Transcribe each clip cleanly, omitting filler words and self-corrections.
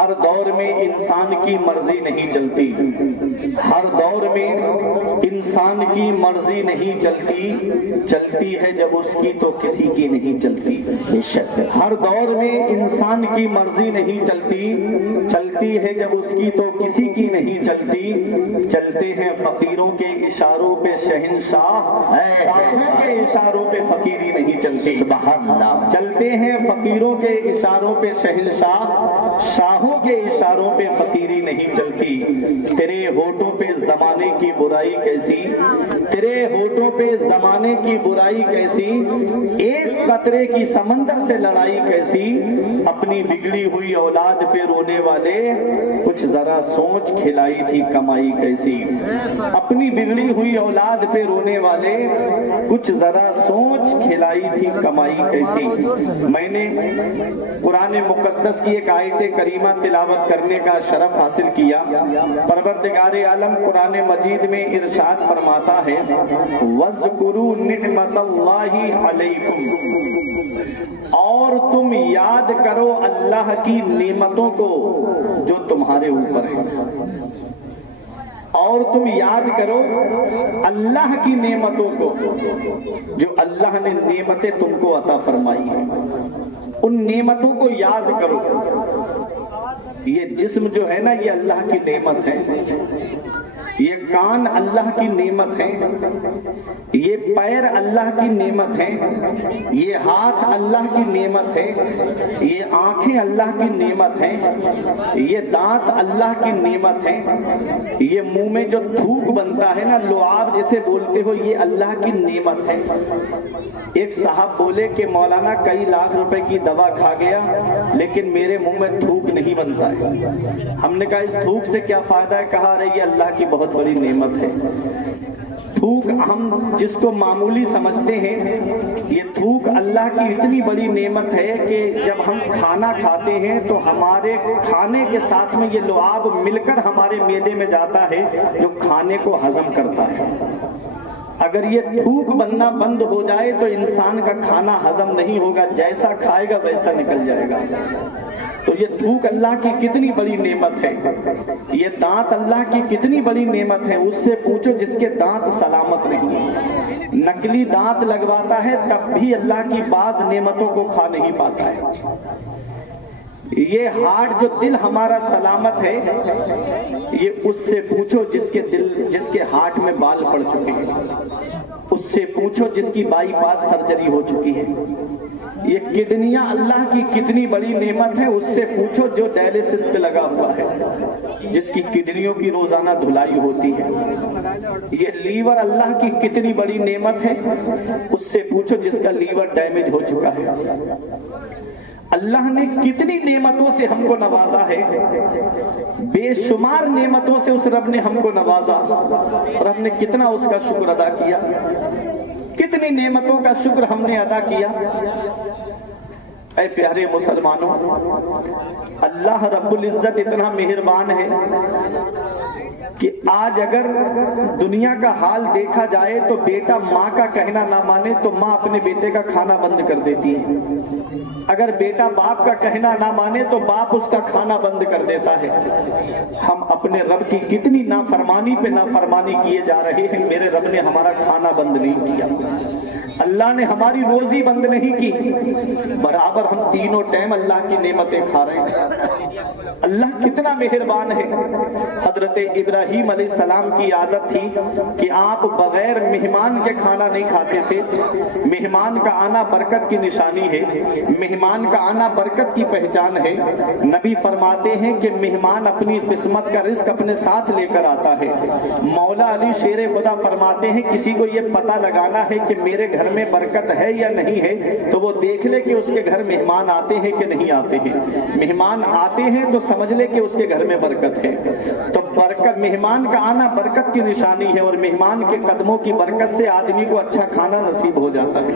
ہر دور میں انسان کی مرضی نہیں چلتی، ہر دور میں انسان کی مرضی نہیں چلتی، چلتی ہے جب اس کی تو کسی کی نہیں چلتی۔ بے شک ہر دور میں انسان کی مرضی نہیں چلتی، چلتی ہے جب اس کی تو کسی کی نہیں چلتی۔ چلتے ہیں فقیروں کے اشاروں پہ شہنشاہ، شاہوں کے اشاروں پہ فقیری نہیں چلتی۔ سبحان اللہ۔ چلتے ہیں فقیروں کے اشاروں پہ شہنشاہ، شاہوں کے اشاروں پہ فقیری نہیں چلتی۔ تیرے ہونٹوں پہ زمانے کی برائی کیسی، تیرے ہونٹوں پہ زمانے کی برائی کیسی، ایک قطرے کی سمندر سے لڑائی کیسی، اپنی بگڑی ہوئی اولاد پہ رونے والے کچھ ذرا سوچ کھلائی تھی کمائی کیسی۔ اپنی بگڑی ہوئی اولاد پہ رونے والے کچھ ذرا سوچ کھلائی تھی کمائی کیسی۔ میں نے قرآن مقدس کی ایک آیت کریمہ تلاوت کرنے کا شرف حاصل کیا۔ پروردگار عالم قرآن مجید میں ارشاد فرماتا ہے وَاذْكُرُوا نِعْمَةَ اللَّهِ عَلَيْكُمْ، اور تم یاد کرو اللہ کی نعمتوں کو جو تمہارے اوپر ہے، اور تم یاد کرو اللہ کی نعمتوں کو جو اللہ نے نعمتیں تم کو عطا فرمائی ہیں، ان نعمتوں کو یاد کرو۔ یہ جسم جو ہے نا یہ اللہ کی نعمت ہے، یہ کان اللہ کی نعمت ہے، یہ پیر اللہ کی نعمت ہے، یہ ہاتھ اللہ کی نعمت ہے، یہ آنکھیں اللہ کی نعمت ہے، یہ دانت اللہ کی نعمت ہے، یہ منہ میں جو تھوک بنتا ہے نا لعاب جسے بولتے ہو یہ اللہ کی نعمت ہے۔ ایک صاحب بولے کہ مولانا کئی لاکھ روپے کی دوا کھا گیا لیکن میرے منہ میں تھوک نہیں بنتا ہے۔ ہم نے کہا اس تھوک سے کیا فائدہ ہے؟ کہا رہے یہ اللہ کی بہت بڑی نعمت ہے۔ تھوک ہم جس کو معمولی سمجھتے ہیں، یہ تھوک اللہ کی اتنی بڑی نعمت ہے کہ جب ہم کھانا کھاتے ہیں تو ہمارے کھانے کے ساتھ میں یہ لعاب مل کر ہمارے معدے میں جاتا ہے جو کھانے کو ہضم کرتا ہے۔ اگر یہ تھوک بننا بند ہو جائے تو انسان کا کھانا ہضم نہیں ہوگا، جیسا کھائے گا ویسا نکل جائے گا۔ تو یہ تھوک اللہ کی کتنی بڑی نعمت ہے، یہ دانت اللہ کی کتنی بڑی نعمت ہے۔ اس سے پوچھو جس کے دانت سلامت نہیں، نکلی دانت لگواتا ہے تب بھی اللہ کی بعض نعمتوں کو کھا نہیں پاتا ہے۔ یہ ہارٹ جو دل ہمارا سلامت ہے، یہ اس سے پوچھو جس کے ہارٹ میں بال پڑ چکے ہیں، اس سے پوچھو جس کی بائی پاس سرجری ہو چکی ہے۔ یہ کڈنیاں اللہ کی کتنی بڑی نعمت ہے، اس سے پوچھو جو ڈائلیسس پہ لگا ہوا ہے، جس کی کڈنیوں کی روزانہ دھلائی ہوتی ہے۔ یہ لیور اللہ کی کتنی بڑی نعمت ہے، اس سے پوچھو جس کا لیور ڈیمیج ہو چکا ہے۔ اللہ نے کتنی نعمتوں سے ہم کو نوازا ہے، بے شمار نعمتوں سے اس رب نے ہم کو نوازا، اور ہم نے کتنا اس کا شکر ادا کیا، کتنی نعمتوں کا شکر ہم نے ادا کیا۔ اے پیارے مسلمانوں، اللہ رب العزت اتنا مہربان ہے کہ آج اگر دنیا کا حال دیکھا جائے تو بیٹا ماں کا کہنا نہ مانے تو ماں اپنے بیٹے کا کھانا بند کر دیتی ہے، اگر بیٹا باپ کا کہنا نہ مانے تو باپ اس کا کھانا بند کر دیتا ہے۔ ہم اپنے رب کی کتنی نافرمانی پہ نافرمانی کیے جا رہے ہیں۔ میرے رب نے ہمارا کھانا بند نہیں کیا، اللہ نے ہماری روزی بند نہیں کی، برابر ہم تینوں ٹائم اللہ کی نعمتیں کھا رہے ہیں۔ اللہ کتنا مہربان ہے۔ حضرت ابراہیم علیہ السلام کی عادت تھی کہ آپ بغیر مہمان کے کھانا نہیں کھاتے تھے۔ مہمان کا آنا برکت کی نشانی ہے، مہمان کا آنا برکت کی پہچان ہے۔ نبی فرماتے ہیں کہ مہمان اپنی قسمت کا رزق اپنے ساتھ لے کر آتا ہے۔ مولا علی شیر خدا فرماتے ہیں کسی کو یہ پتہ لگانا ہے کہ میرے گھر میں برکت ہے یا نہیں ہے تو وہ دیکھ لے کہ اس کے گھر مہمان آتے ہیں کہ نہیں آتے ہیں۔ مہمان آتے ہیں تو سمجھ لے کہ اس کے گھر میں برکت ہے۔ تو برکت، مہمان کا آنا برکت کی نشانی ہے، اور مہمان کے قدموں کی برکت سے آدمی کو اچھا کھانا نصیب ہو جاتا ہے۔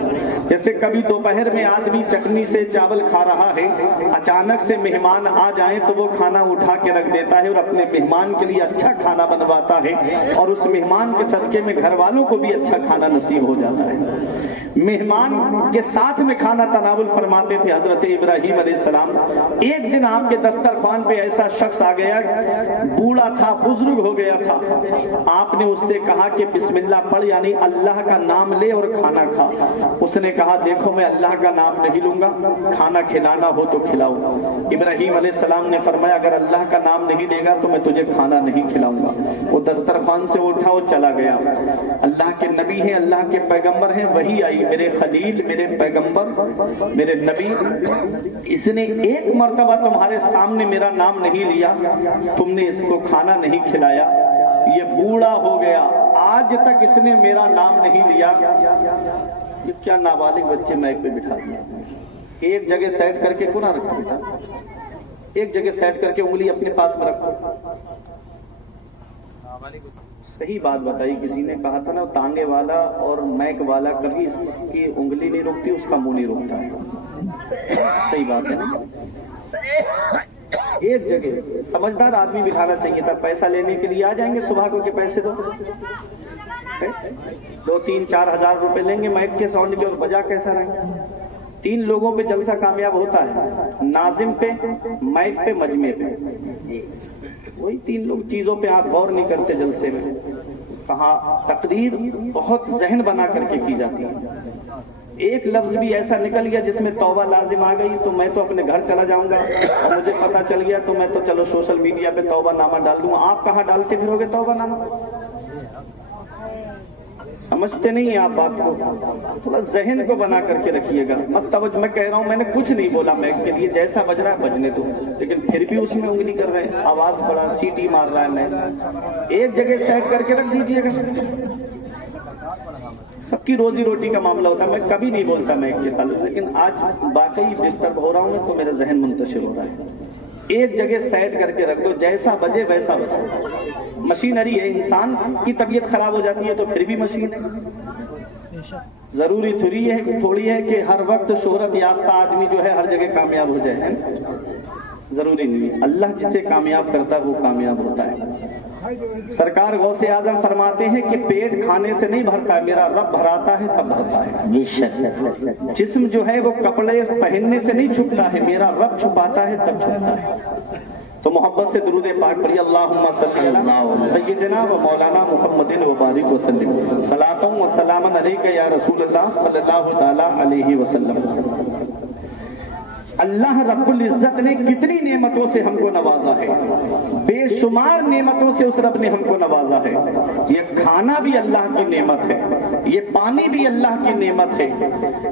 جیسے کبھی دوپہر میں آدمی چٹنی سے چاول کھا رہا ہے، اچانک سے مہمان آ جائیں تو وہ کھانا اٹھا کے رکھ دیتا ہے اور اپنے مہمان کے لیے اچھا کھانا بنواتا ہے، اور اس مہمان کے صدقے میں گھر والوں کو بھی اچھا کھانا نصیب ہو جاتا ہے۔ مہمان کے ساتھ میں کھانا تناول فرماتے تھے थे हजरत इब्राहीम अलैहिस्सलाम। एक दिन आपके दस्तरखान पे ऐसा शख्स आ गया, बूढ़ा था, बुजुर्ग हो गया था। आपने उससे कहा कि बिस्मिल्लाह पढ़, यानी अल्लाह का नाम ले और खाना खा। उसने कहा देखो मैं अल्लाह का नाम नहीं लूंगा, खाना खिलाना हो तो खिलाओ। इब्राहीम अलैहिस्सलाम ने फरमाया अगर अल्लाह का नाम नहीं लेगा तो मैं तुझे खाना नहीं खिलाऊंगा। वो दस्तरखान से उठा और चला गया। अल्लाह के नबी हैं, अल्लाह के पैगंबर हैं, वही आई, मेरे खलील, मेरे पैगंबर, मेरे नबी, इसने एक मर्तबा तुम्हारे सामने मेरा नाम नहीं लिया, तुमने इसको खाना नहीं खिलाया, ये बूढ़ा हो गया, आज तक इसने मेरा नाम नहीं लिया। ये क्या नाबालिग बच्चे मैक पे बिठा दिया। एक जगह सेट करके को ना रखो बेटा, एक जगह सेट करके उंगली अपने पास में रखो। सही बात बताई, किसी ने कहा था ना तांगे वाला और मैक वाला कभी इसकी उंगली नहीं रुकती, उसका मुंह नहीं रुकता है। सही बात है ना। एक जगह समझदार आदमी बिठाना चाहिए था। पैसा लेने के लिए आ जाएंगे सुबह को कि पैसे दो, 2-3-4 हजार रुपए लेंगे माइक के साउंड के और बजा कैसा रहेंगे। 3 लोगों पे जलसा कामयाब होता है, नाजिम पे, माइक पे, मजमे पे। वही 3 लोग, चीजों पे आप गौर नहीं करते जलसे में। कहा तकरीर बहुत जहन बना करके की जाती है। एक लफ्ज भी ऐसा निकल गया जिसमें तौबा लाजिम आ गई तो मैं तो अपने घर चला जाऊंगा, और मुझे पता चल गया तो मैं तो चलो सोशल मीडिया पे तौबा नामा डाल दूंगा। आप कहाँ डालते फिरोगे तौबा नामा? समझते नहीं है आप बात को। थोड़ा जहन को बना करके रखिएगा, मत तवज्जो। मैं कह रहा हूं, मैंने कुछ नहीं बोला मैक के लिए, जैसा बज रहा है बजने दो, लेकिन फिर भी उसमें उंगली कर रहे हैं, आवाज बड़ा सीटी मार रहा है। मैं एक जगह सेट करके रख दीजिएगा। सबकी रोजी रोटी का मामला होता है, मैं कभी नहीं बोलता मैक के ताल्लुक, लेकिन आज वाकई डिस्टर्ब हो रहा हूं तो मेरा जहन मुंतशिर हो रहा है। एक जगह सेट करके रख दो, जैसा बजे वैसा बजे। मशीनरी है, इंसान की तबीयत खराब हो जाती है तो फिर भी मशीन है। जरूरी थोड़ी है कि हर वक्त शोहरत याफ्ता आदमी जो है हर जगह कामयाब हो जाए, जरूरी नहीं है। अल्लाह जिसे कामयाब करता है वो कामयाब होता है। सरकार गौसे आजम फरमाते हैं कि पेट खाने से नहीं भरता है, मेरा रब भराता है तब भरता है। जिस्म जो है वो कपड़े पहनने से नहीं छुपता है, मेरा रब छुपाता है तब छुपता है। तो मोहब्बत से दुरूद पाक पढ़िए, अल्लाहुम्मा सल्ली अला सय्यिदिना व मौलाना मुहम्मदिन व बारिक वसल्लिम सलातुं व सलामन अलैका या रसूलल्लाह सल्लल्लाहु तआला अलैहि वसल्लम। अल्लाह रब्बुल इज्जत ने कितनी नेमतों से हमको नवाजा है, बेशुमार नेमतों से उस रब ने हमको नवाजा है। ये खाना भी अल्लाह की नेमत है, ये पानी भी अल्लाह की नेमत है।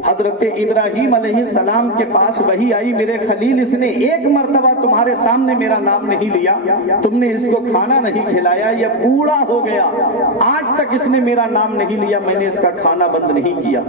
हजरत इब्राहीम अलैहिस्सलाम के पास वही आई, मेरे खलील, इसने एक मर्तबा तुम्हारे सामने मेरा नाम नहीं लिया, तुमने इसको खाना नहीं खिलाया, ये बूढ़ा हो गया, आज तक इसने मेरा नाम नहीं लिया, मैंने इसका खाना बंद नहीं किया,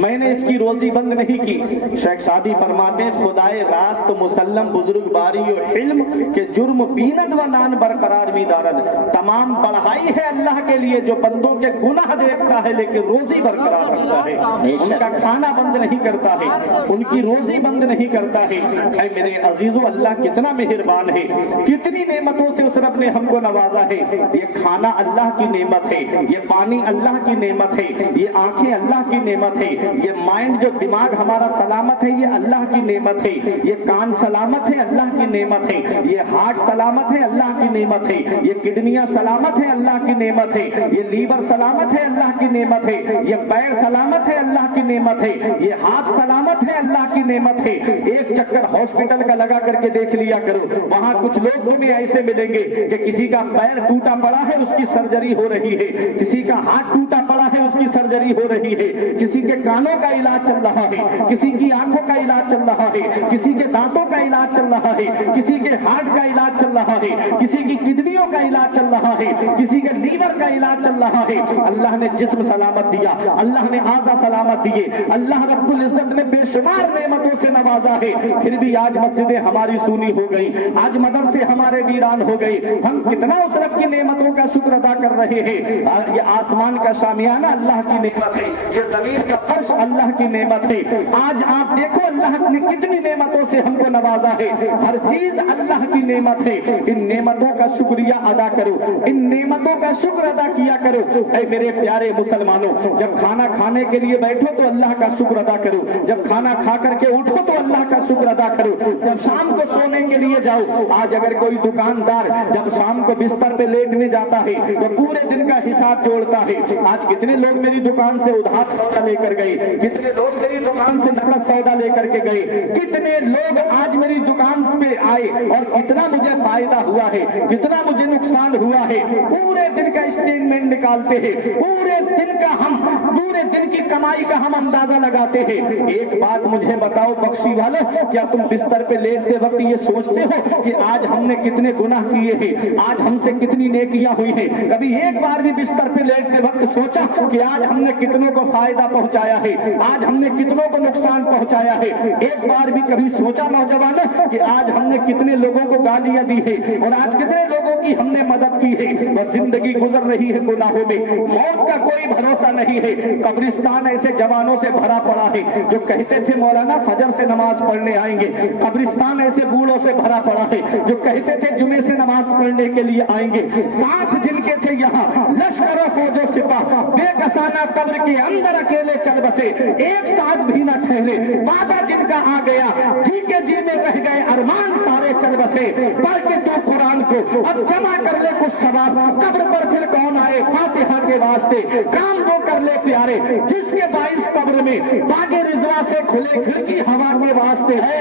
मैंने इसकी रोजी बंद नहीं की। शेख सादी फरमाते हैं खुदाए रास्त मुसल्लम बुजुर्ग बारी और इल्म के जुर्म बीनत व नान बरकरार भी दारद। तमाम पढ़ाई है अल्लाह के लिए जो बंदों के गुनाह देखता है लेकिन रोजी बरकरार रखता है, उनका खाना बंद नहीं करता है, उनकी रोजी बंद नहीं करता है। ऐ मेरे अजीजों, अल्लाह कितना मेहरबान है, कितनी नेमतों से उस रब ने हमको नवाजा है। ये खाना अल्लाह की नेमत है, ये पानी अल्लाह की नेमत है, ये आंखें अल्लाह की नेमत है, ये माइंड जो दिमाग हमारा सलामत है ये अल्लाह की नेमत है, ये कान सलामत है अल्लाह की नेमत है, ये हार्ट सलामत है अल्लाह की नेमत है, ये किडनियां सलामत है अल्लाह की नेमत है, ये लीवर सलामत है अल्लाह की नेमत है, ये पैर सलामत है अल्लाह की नेमत है, ये हाथ सलामत है अल्लाह की नेमत है। एक चक्कर हॉस्पिटल का लगा करके देख लिया करो, वहां कुछ लोग तुम्हें ऐसे मिलेंगे कि किसी का पैर टूटा पड़ा है उसकी सर्जरी हो रही है, किसी का हाथ टूटा पड़ा है उसकी सर्जरी हो रही है, किसी के कानों का इलाज चल रहा है, किसी की आंखों का इलाज चल रहा है, किसी के दांतों का इलाज चल रहा है, किसी के हार्ट का इलाज चल रहा है, किसी की किडनियों का इलाज चल रहा है, किसी के लीवर का इलाज चल रहा है। अल्लाह ने जिस्म सलामत दिया, अल्लाह ने आज़ा सलामत दिए, अल्लाह रब्बुल इज्जत ने बेशुमार नेमतों से नवाजा है। फिर भी आज मस्जिदें हमारी सूनी हो गई, आज मदरसे हमारे वीरान हो गए। हम कितना उस रब की नेमतों का शुक्र अदा कर रहे हैं। और ये आसमान का शामियाना अल्लाह की नेमत है, ये जमीन का फर्श अल्लाह की नेमत है। आज आप देखो अल्लाह ने कितनी कितनी नेमतों से हमको नवाजा है। हर चीज अल्लाह की नेमत है। इन नेमतों का शुक्रिया अदा करो, इन नेमतों का शुक्र अदा किया करो। ऐ मेरे प्यारे मुसलमानों, जब खाना खाने के लिए बैठो तो अल्लाह का शुक्र अदा करो, जब खाना खा करके उठो तो अल्लाह का शुक्र अदा करो, जब शाम को सोने के लिए जाओ। आज अगर कोई दुकानदार जब शाम को बिस्तर पे लेटने जाता है तो पूरे दिन का हिसाब जोड़ता है। आज कितने लोग मेरी दुकान से उधार सौदा लेकर गए, कितने लोग मेरी दुकान से नकद सौदा लेकर के गए, कितने लोग आज मेरी दुकान पे आए और कितना मुझे फायदा हुआ है, कितना मुझे नुकसान हुआ है, पूरे दिन का स्टेटमेंट निकालते हैं, पूरे दिन की कमाई का हम अंदाजा लगाते हैं। एक बात मुझे बताओ बख्शी वालों, क्या तुम बिस्तर पे लेटते वक्त ये सोचते हो कि आज हमने कितने गुनाह किए हैं, आज हमसे कितनी नेकियां हुई हैं? कभी एक बार भी बिस्तर पे लेटते वक्त सोचा कि आज हमने कितनों को फायदा पहुंचाया है, आज हमने कितनों को नुकसान पहुंचाया है? एक बार भी कभी सोचा नौजवानों कि आज हमने कितने लोगों को गालियां दी है और आज कितने लोगों की हमने मदद की है? बस जिंदगी गुजर रही है गुनाहों में, मौत का कोई भरोसा नहीं है। कब्रिस्तान ऐसे जवानों से भरा पड़ा है जो कहते थे मौलाना फजर से नमाज पढ़ने आएंगे, कब्रिस्तान ऐसे बूढ़ों से भरा पड़ा है जो कहते थे जुमे से नमाज पढ़ने के लिए आएंगे। साथ जिनके थे यहाँ लश्करों फौजों सिपाह बेकसाना कब्र के अंदर अकेले चल बसे, एक साथ भी न ठहरे। वादा जिनका आ गया जी के जी में रह गए, अरमान सारे चल बसे। पढ़ के तू कुरान को अब जमा कर ले कुछ सवाब, कब्र पर फिर कौन आए फातिहा के वास्ते। काम वो कर ले प्यारे जिसके 22 कब्र में बागे रिजवा से खुले खिड़की हवा के वास्ते है।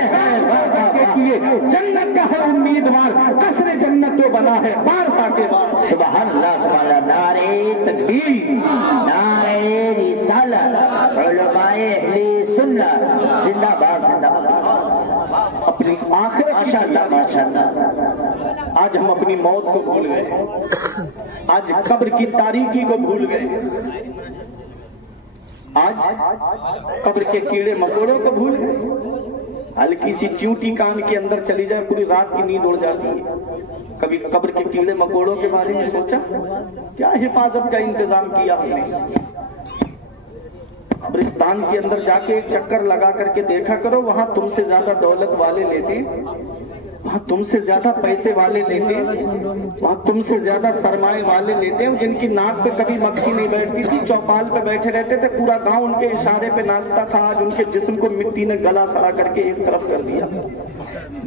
किए जन्नत का है उम्मीदवार, कसरे जन्नत तो बना है बारसा के वास्ते। सुभान अल्लाह, सुभान अल्लाह। नारे तकबीर, नारे रिसालत, उलमाए अहले सुन्नत जिंदाबाद, जिंदाबाद। अपनी आखिरत माशाअल्लाह, माशाअल्लाह। आज हम अपनी मौत को भूल गए, आज कब्र की तारीकी को भूल गए, आज कब्र के कीड़े मकोड़ों को भूल गए। हल्की सी चींटी कान के अंदर चली जाए पूरी रात की नींद उड़ जाती है। कभी कब्र के कीड़े मकोड़ों के बारे में सोचा? क्या हिफाजत का इंतजाम किया हमने? कब्रिस्तान के अंदर जाके एक चक्कर लगा करके देखा करो, वहां तुमसे ज्यादा दौलत वाले लेटे, वहां तुमसे ज्यादा पैसे वाले लेटे, वहां तुमसे ज्यादा सरमाए वाले लेटे, जिनकी नाक पे कभी मक्खी नहीं बैठती थी, चौपाल पे बैठे रहते थे, पूरा गांव उनके इशारे पे नाचता था। आज उनके जिस्म को मिट्टी ने गला सड़ा करके एक तरफ कर दिया।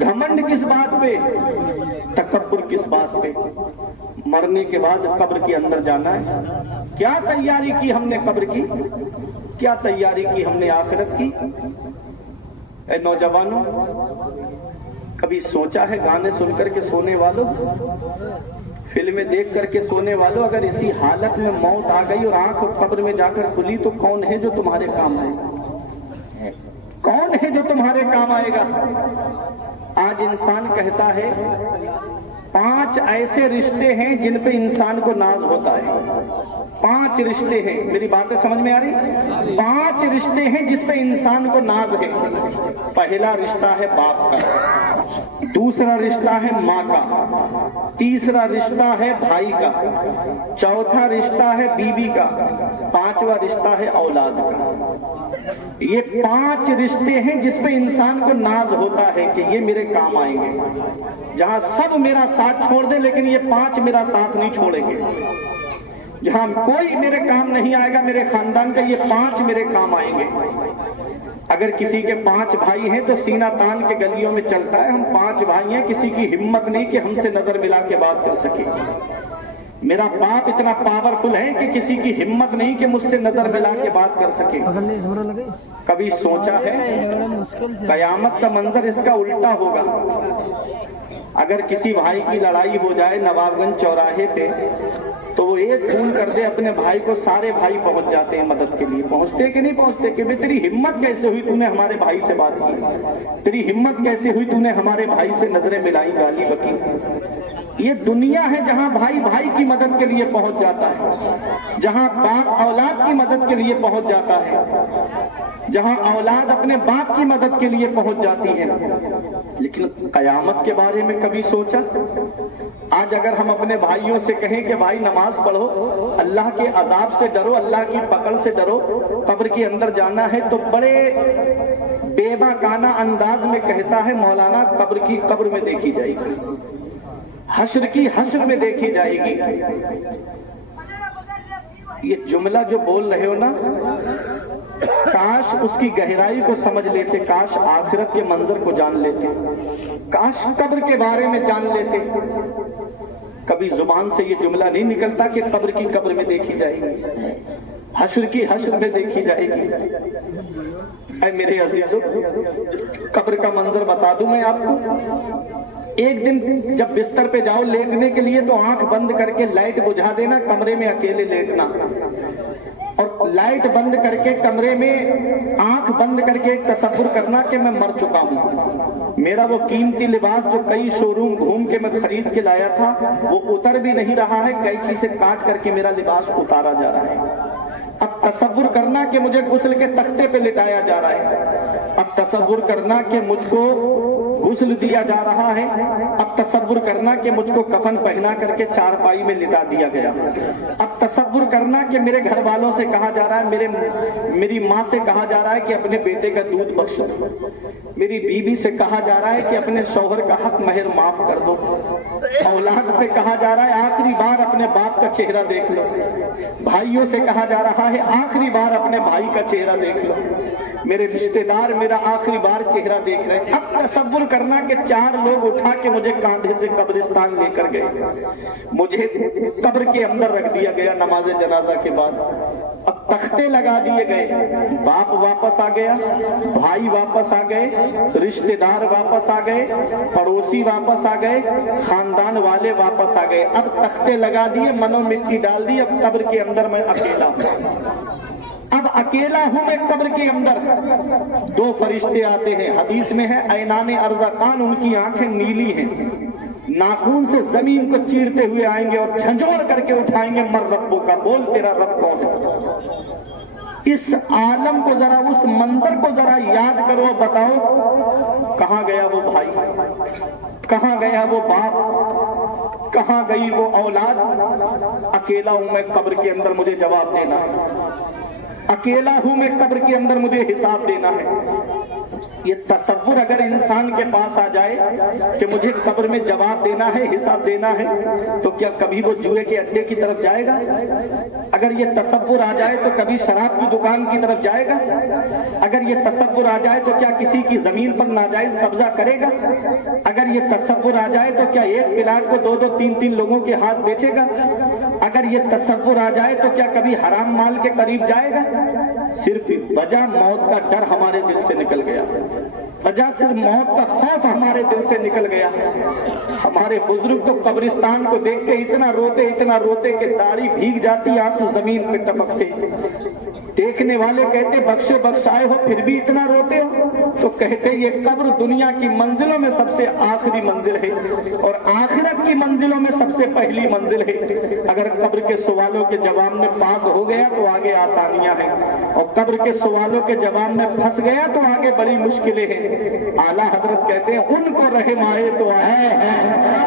घमंड किस बात पे, तकब्बुर किस बात पे? मरने के बाद कब्र के अंदर जाना है। क्या तैयारी की हमने कब्र की, क्या तैयारी की हमने आखिरत की? ए नौजवानों, कभी सोचा है गाने सुनकर के सोने वालों, फिल्में देख करके सोने वालों, अगर इसी हालत में मौत आ गई और आंख कब्र में जाकर खुली तो कौन है जो तुम्हारे काम आएगा? कौन है जो तुम्हारे काम आएगा? आज इंसान कहता है 5 ऐसे रिश्ते हैं जिन पे इंसान को नाज होता है। 5 रिश्ते हैं, मेरी बातें समझ में आ रही? 5 रिश्ते हैं जिस पे इंसान को नाज है। पहला रिश्ता है बाप का, दूसरा रिश्ता है माँ का, तीसरा रिश्ता है भाई का, चौथा रिश्ता है बीवी का, 5वां रिश्ता है औलाद का। ये 5 रिश्ते हैं जिस पे इंसान को नाज होता है कि ये मेरे काम आएंगे। जहां सब मेरा साथ छोड़ दे लेकिन ये 5 मेरा साथ नहीं छोड़ेंगे। जहां कोई मेरे काम नहीं आएगा मेरे खानदान का, ये 5 मेरे काम आएंगे। अगर किसी के 5 भाई हैं तो सीना तान के गलियों में चलता है, हम 5 भाई हैं, किसी की हिम्मत नहीं कि हमसे नजर मिला के बात कर सके। मेरा बाप इतना पावरफुल है कि किसी की हिम्मत नहीं कि मुझसे नजर मिला के बात कर सके। कभी सोचा है कयामत का मंजर इसका उल्टा होगा? अगर किसी भाई की लड़ाई हो जाए नवाबगंज चौराहे पे तो वो एक फोन कर दे अपने भाई को, सारे भाई पहुंच जाते हैं मदद के लिए। पहुंचते कि नहीं पहुंचते? कि तेरी हिम्मत कैसे हुई तूने हमारे भाई से बात की, तेरी हिम्मत कैसे हुई तूने हमारे भाई से नजरें मिलाई, गाली बकी। ये दुनिया है जहां भाई भाई की मदद के लिए पहुंच जाता है, जहां बाप औलाद की मदद के लिए पहुंच जाता है, जहां औलाद अपने बाप की मदद के लिए पहुंच जाती है। लेकिन कयामत के बारे में कभी सोचा? आज अगर हम अपने भाइयों से कहें कि भाई नमाज पढ़ो, अल्लाह के अजाब से डरो, अल्लाह की पकड़ से डरो, कब्र के अंदर जाना है, तो बड़े بے باکانہ انداز میں کہتا ہے مولانا قبر کی قبر میں دیکھی جائے گی، حشر کی حشر میں دیکھی جائے گی۔ یہ جملہ جو بول رہے ہو نا، کاش اس کی گہرائی کو سمجھ لیتے، کاش آخرت کے منظر کو جان لیتے، کاش قبر کے بارے میں جان لیتے۔ کبھی زبان سے یہ جملہ نہیں نکلتا کہ قبر کی قبر میں دیکھی جائے گی، حشر کی حشر میں دیکھی جائے گی۔ اے میرے عزیزو، قبر کا منظر بتا دوں میں آپ کو۔ ایک دن جب بستر پہ جاؤ لیٹنے کے لیے تو آنکھ بند کر کے لائٹ بجھا دینا، کمرے میں اکیلے لیٹنا، اور لائٹ بند کر کے کمرے میں آنکھ بند کر کے ایک تصور کرنا کہ میں مر چکا ہوں، میرا وہ قیمتی لباس جو کئی شو روم گھوم کے میں خرید کے لایا تھا وہ اتر بھی نہیں رہا ہے، کئی چیزیں کاٹ کر کے میرا لباس اتارا جا رہا ہے۔ اب تصور کرنا کہ مجھے غسل کے تختے پہ لٹایا جا رہا ہے، اب تصور کرنا کہ مجھ کو غسل دیا جا رہا ہے، اب تصور کرنا کہ مجھ کو کفن پہنا کر کے چارپائی میں لٹا دیا گیا، اب تصور کرنا کہ میرے گھر والوں سے کہا جا رہا ہے، میری ماں سے کہا جا رہا ہے کہ اپنے بیٹے کا دودھ بخشو، میری بیوی سے کہا جا رہا ہے کہ اپنے شوہر کا حق مہر معاف کر دو، اولاد سے کہا جا رہا ہے آخری بار اپنے باپ کا چہرہ دیکھ لو، بھائیوں سے کہا جا رہا ہے آخری بار اپنے بھائی کا چہرہ دیکھ لو، میرے رشتہ دار میرا آخری بار چہرہ دیکھ رہے ہیں۔ اب تصور کرنا کہ 4 لوگ اٹھا کے مجھے کاندھے سے قبرستان لے کر گئے، مجھے قبر کے اندر رکھ دیا گیا نماز جنازہ کے بعد، اب تختے لگا دیے گئے، باپ واپس آ گیا، بھائی واپس آ گئے، رشتہ دار واپس آ گئے، پڑوسی واپس آ گئے، خاندان والے واپس آ گئے، اب تختے لگا دیے، منو مٹی ڈال دی، اب قبر کے اندر میں اکیلا ہوں، اب اکیلا ہوں میں قبر کے اندر۔ 2 فرشتے آتے ہیں، حدیث میں ہے عینان ارزقان، ان کی آنکھیں نیلی ہیں، ناخون سے زمین کو چیرتے ہوئے آئیں گے اور جھنجھوڑ کر کے اٹھائیں گے، مر ربو کا، بول تیرا رب کون ہے۔ اس عالم کو ذرا، اس منظر کو ذرا یاد کرو، بتاؤ کہاں گیا وہ بھائی، کہاں گیا وہ باپ، کہاں گئی وہ اولاد؟ اکیلا ہوں میں قبر کے اندر، مجھے جواب دینا ہے، اکیلا ہوں میں قبر کے اندر، مجھے حساب دینا ہے۔ یہ تصور اگر انسان کے پاس آ جائے کہ مجھے قبر میں جواب دینا ہے، حساب دینا ہے، تو کیا کبھی وہ جوئے کے اڈے کی طرف جائے گا؟ اگر یہ تصور آ جائے تو کبھی شراب کی دکان کی طرف جائے گا؟ اگر یہ تصور آ جائے تو کیا کسی کی زمین پر ناجائز قبضہ کرے گا؟ اگر یہ تصور آ جائے تو کیا ایک پلاٹ کو 2-2 3-3 لوگوں کے ہاتھ بیچے گا؟ اگر یہ تصور آ جائے تو کیا کبھی حرام مال کے قریب جائے گا؟ صرف وجہ موت کا ڈر ہمارے دل سے نکل گیا، وجہ صرف موت کا خوف ہمارے دل سے نکل گیا۔ ہمارے بزرگ تو قبرستان کو دیکھ کے اتنا روتے کہ داڑھی بھیگ جاتی، آنسو زمین پہ ٹپکتے، دیکھنے والے کہتے بخشے بخشائے ہو پھر بھی اتنا روتے ہو، تو کہتے یہ قبر دنیا کی منزلوں میں سب سے آخری منزل ہے اور آخرت کی منزلوں میں سب سے پہلی منزل ہے۔ اگر قبر کے سوالوں کے جواب میں پاس ہو گیا تو آگے آسانیاں ہیں، اور قبر کے سوالوں کے جواب میں پھنس گیا تو آگے بڑی مشکلیں ہیں۔ اعلیٰ حضرت کہتے ہیں ان کو رحم آئے تو آئے،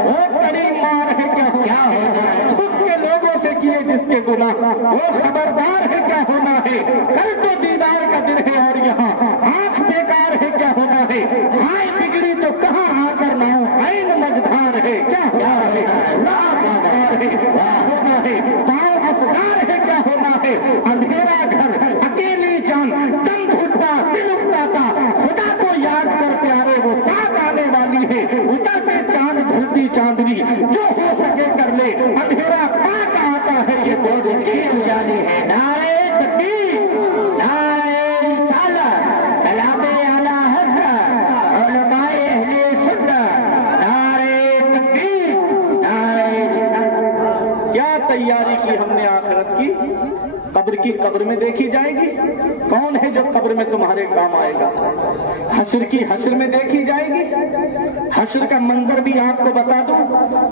وہ بڑی مار ہے کیا ہونا، چھپ کے لوگوں سے کیے جس کے گناہ، وہ خبردار ہے کیا ہونا ہے، کل تو دیدار کا دن ہے اور یہاں آنکھ بیکار ہے کیا ہونا ہے، ہائے بگڑی تو کہاں آ کر ناؤ، عین مجدھار ہے کیا ہونا ہے، لاپردار ہے کیا ہونا ہے، پاؤں افگار ہے کیا ہونا ہے، اندھیرا گھر اکیلی جان دم گھٹتا دل اٹھاتا، خدا کو یاد کر پیارے وہ ساتھ آنے والی ہے، اترتے چاند ڈھلتی چاندنی، جو ہو سکے کر لے، اندھیرا پاک آتا ہے یہ بہت یقین جانی ہے۔ نعرہ تکبیر، نعرہ رسالت، کلام اعلیٰ حضرت، علماء اہل سنت، نعرہ تکبیر، نعرہ رسالت۔ کیا تیاری کی ہم نے آخرت کی؟ قبر کی قبر میں دیکھی جائے گی، کون ہے جو قبر میں تمہارے کام آئے گا؟ حشر کی حشر میں دیکھی جائے گی۔ حشر کا منظر بھی آپ کو بتا دوں،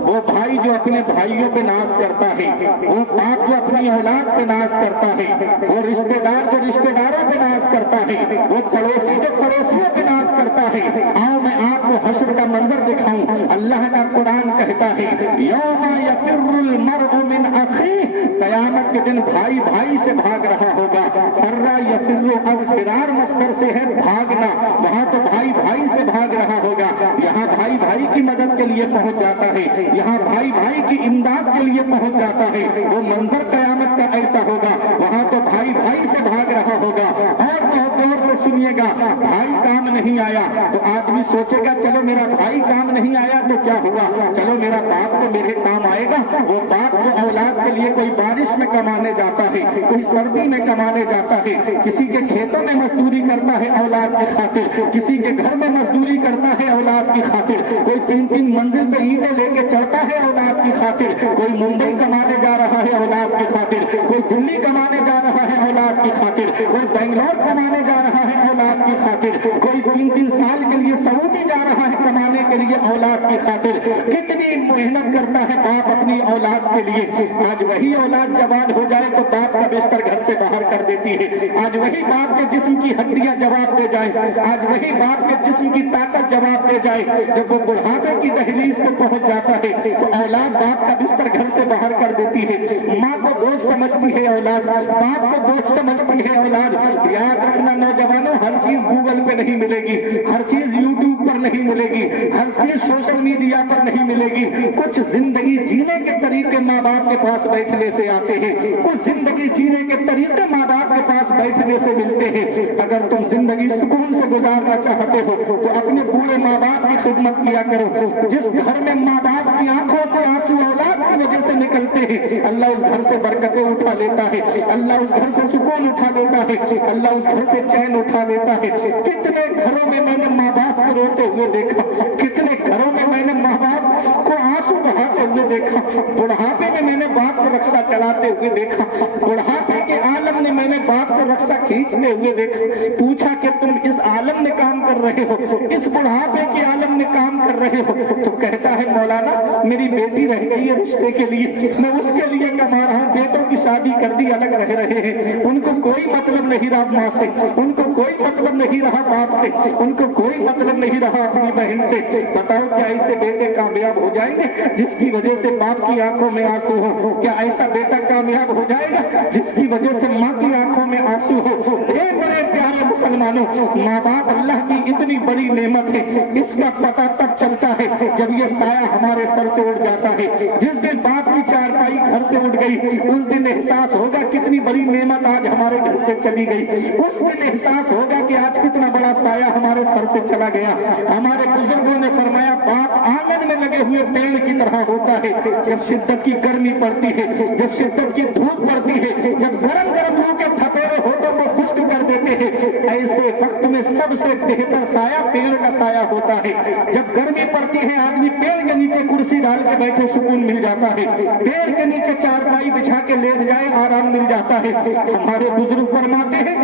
وہ بھائی جو اپنے بھائیوں پہ ناز کرتا ہے، وہ باپ جو اپنی اولاد پہ ناز کرتا ہے، وہ رشتہ دار جو رشتہ داروں پہ ناز کرتا ہے، وہ پڑوسی جو پڑوسیوں پہ ناز کرتا ہے۔ آؤ میں آپ کو حشر کا منظر دکھاؤں۔ اللہ کا قرآن کہتا ہے یوم یفر المرء من اخیہ कयामत के दिन भाई भाई से भाग रहा होगा। फर्रा यफिर्रु, अब फिरार मस्तर से है भागना, वहां तो भाई भाई से भाग रहा होगा। यहाँ भाई भाई की मदद के लिए पहुंच जाता है, यहाँ भाई भाई की इमदाद के लिए पहुंच जाता है। वो मंजर कयामत का ऐसा होगा, वहां तो भाई भाई से भाग रहा होगा। और बहुत गौर से सुनिएगा, भाई काम नहीं आया तो आदमी सोचेगा चलो मेरा भाई काम नहीं आया तो क्या हुआ, चलो मेरा बाप तो मेरे काम आएगा। वो बाप जो औलाद के लिए कोई बारिश में कमाने जाता है, कोई सर्दी में कमाने जाता है, किसी के खेतों में मजदूरी करता है औलाद की खातिर, किसी के घर में मजदूरी करता है औलाद की खातिर, कोई 3-3 मंजिल पे ईंटें लेके चढ़ता है औलाद की खातिर, कोई मुंबई कमाने जा रहा है औलाद की खातिर, कोई दिल्ली कमाने जा रहा है औलाद की खातिर, कोई बेंगलोर कमाने जा रहा है औलाद की खातिर, कोई 3-3 साल के लिए सऊदी जा रहा है कमाने के लिए औलाद की खातिर। कितनी मेहनत करता है बाप अपनी औलाद के लिए। आज वही औलाद जवान हो जाए तो बाप का बिस्तर घर से बाहर कर देती है। आज वही बाप के जिस्म की हड्डियां जवाब दे जाए, आज वही बाप के जिस्म की ताकत जवाब दे जाए। जब वो बुढ़ापे की दहलीज पे पहुंच जाता है तो औलाद बाप का बिस्तर घर से बाहर कर देती है। माँ को बोझ समझती है औलाद, बाप को बोझ समझती है औलाद। याद रखना नौजवानों, हर चीज गूगल पे नहीं मिलेगी, हर चीज यूट्यूब पर नहीं मिलेगी, हर चीज सोशल मीडिया पर नहीं मिलेगी। कुछ जिंदगी जीने के तरीके माँ बाप के पास बैठने से आते हैं, कुछ जिंदगी जीने के तरीके माँ बाप के पास बैठने से मिलते हैं। अगर तुम जिंदगी सुकून से गुजारना चाहते हो तो अपने पूरे माँ बाप की खिदमत किया करो। जिस घर में माँ बाप की आंखों से आंसू औलाद की वजह से निकलते हैं, अल्लाह उस घर से बरकतें उठा लेता है, अल्लाह उस घर से सुकून उठा लेता है, अल्लाह उस घर से चैन उठा लेता है। कितने घरों में मैंने माँ बाप को रोते हुए देखा, कितने घरों में मैंने माँ बाप को आंसू बहाते हुए देखा, बुढ़ापे में मैंने बाप को रक्षा चलाते हुए देखा, बुढ़ापे के आलम ने मैंने बाप को रक्षा खींचते हुए देखा। पूछा कि तुम इस आलम में काम कर रहे हो, इस बुढ़ापे के आलम में काम कर रहे हो, तो कहता है मौलाना मेरी बेटी रह गई है रिश्ते के लिए, मैं उसके लिए कमा रहा हूँ। बेटों की शादी कर दी, अलग रह रहे हैं, उनको कोई मतलब नहीं रहा माँ से, उनको कोई मतलब नहीं रहा बाप से, उनको कोई मतलब नहीं रहा अपनी बहन से। बताओ क्या ऐसे बेटे कामयाब हो जाएंगे जिसकी वजह से बाप की आंखों में आंसू हो? क्या ऐसा बेटा कामयाब हो जाएगा जिसकी वजह से माँ की आंखों में आंसू हो? बड़े प्यारे मुसलमानों, माँ बाप अल्लाह की इतनी बड़ी नेमत है, इसका पता तब चलता है जब ये साया हमारे सर से उड़ जाता है। जिस दिन बाप की चारपाई घर से उड़ गई, उस दिन एहसास होगा कितनी बड़ी नेमत आज हमारे घर से चली गई। उस दिन एहसास होगा कि आज कितना बड़ा साया हमारे सर से चला गया। हमारे बुजुर्गों ने फरमाया बाप आंगन में लगे हुए पेड़ की तरह होता है। जब शिद्दत की गर्मी पड़ती है, जब शिद्दत की धूप पड़ती है, जब गरम गरम लू के थपेरे होठों को खुश्क कर देते हैं, ऐसे वक्त में सबसे बेहतर साया पेड़ का साया होता है। जब गर्मी पड़ती है आदमी पेड़ के नीचे कुर्सी डाल के बैठे सुकून मिल जाता है, पेड़ के नीचे चारपाई बिछा के लेट जाए आराम मिल जाता है। हमारे बुजुर्ग फरमाते हैं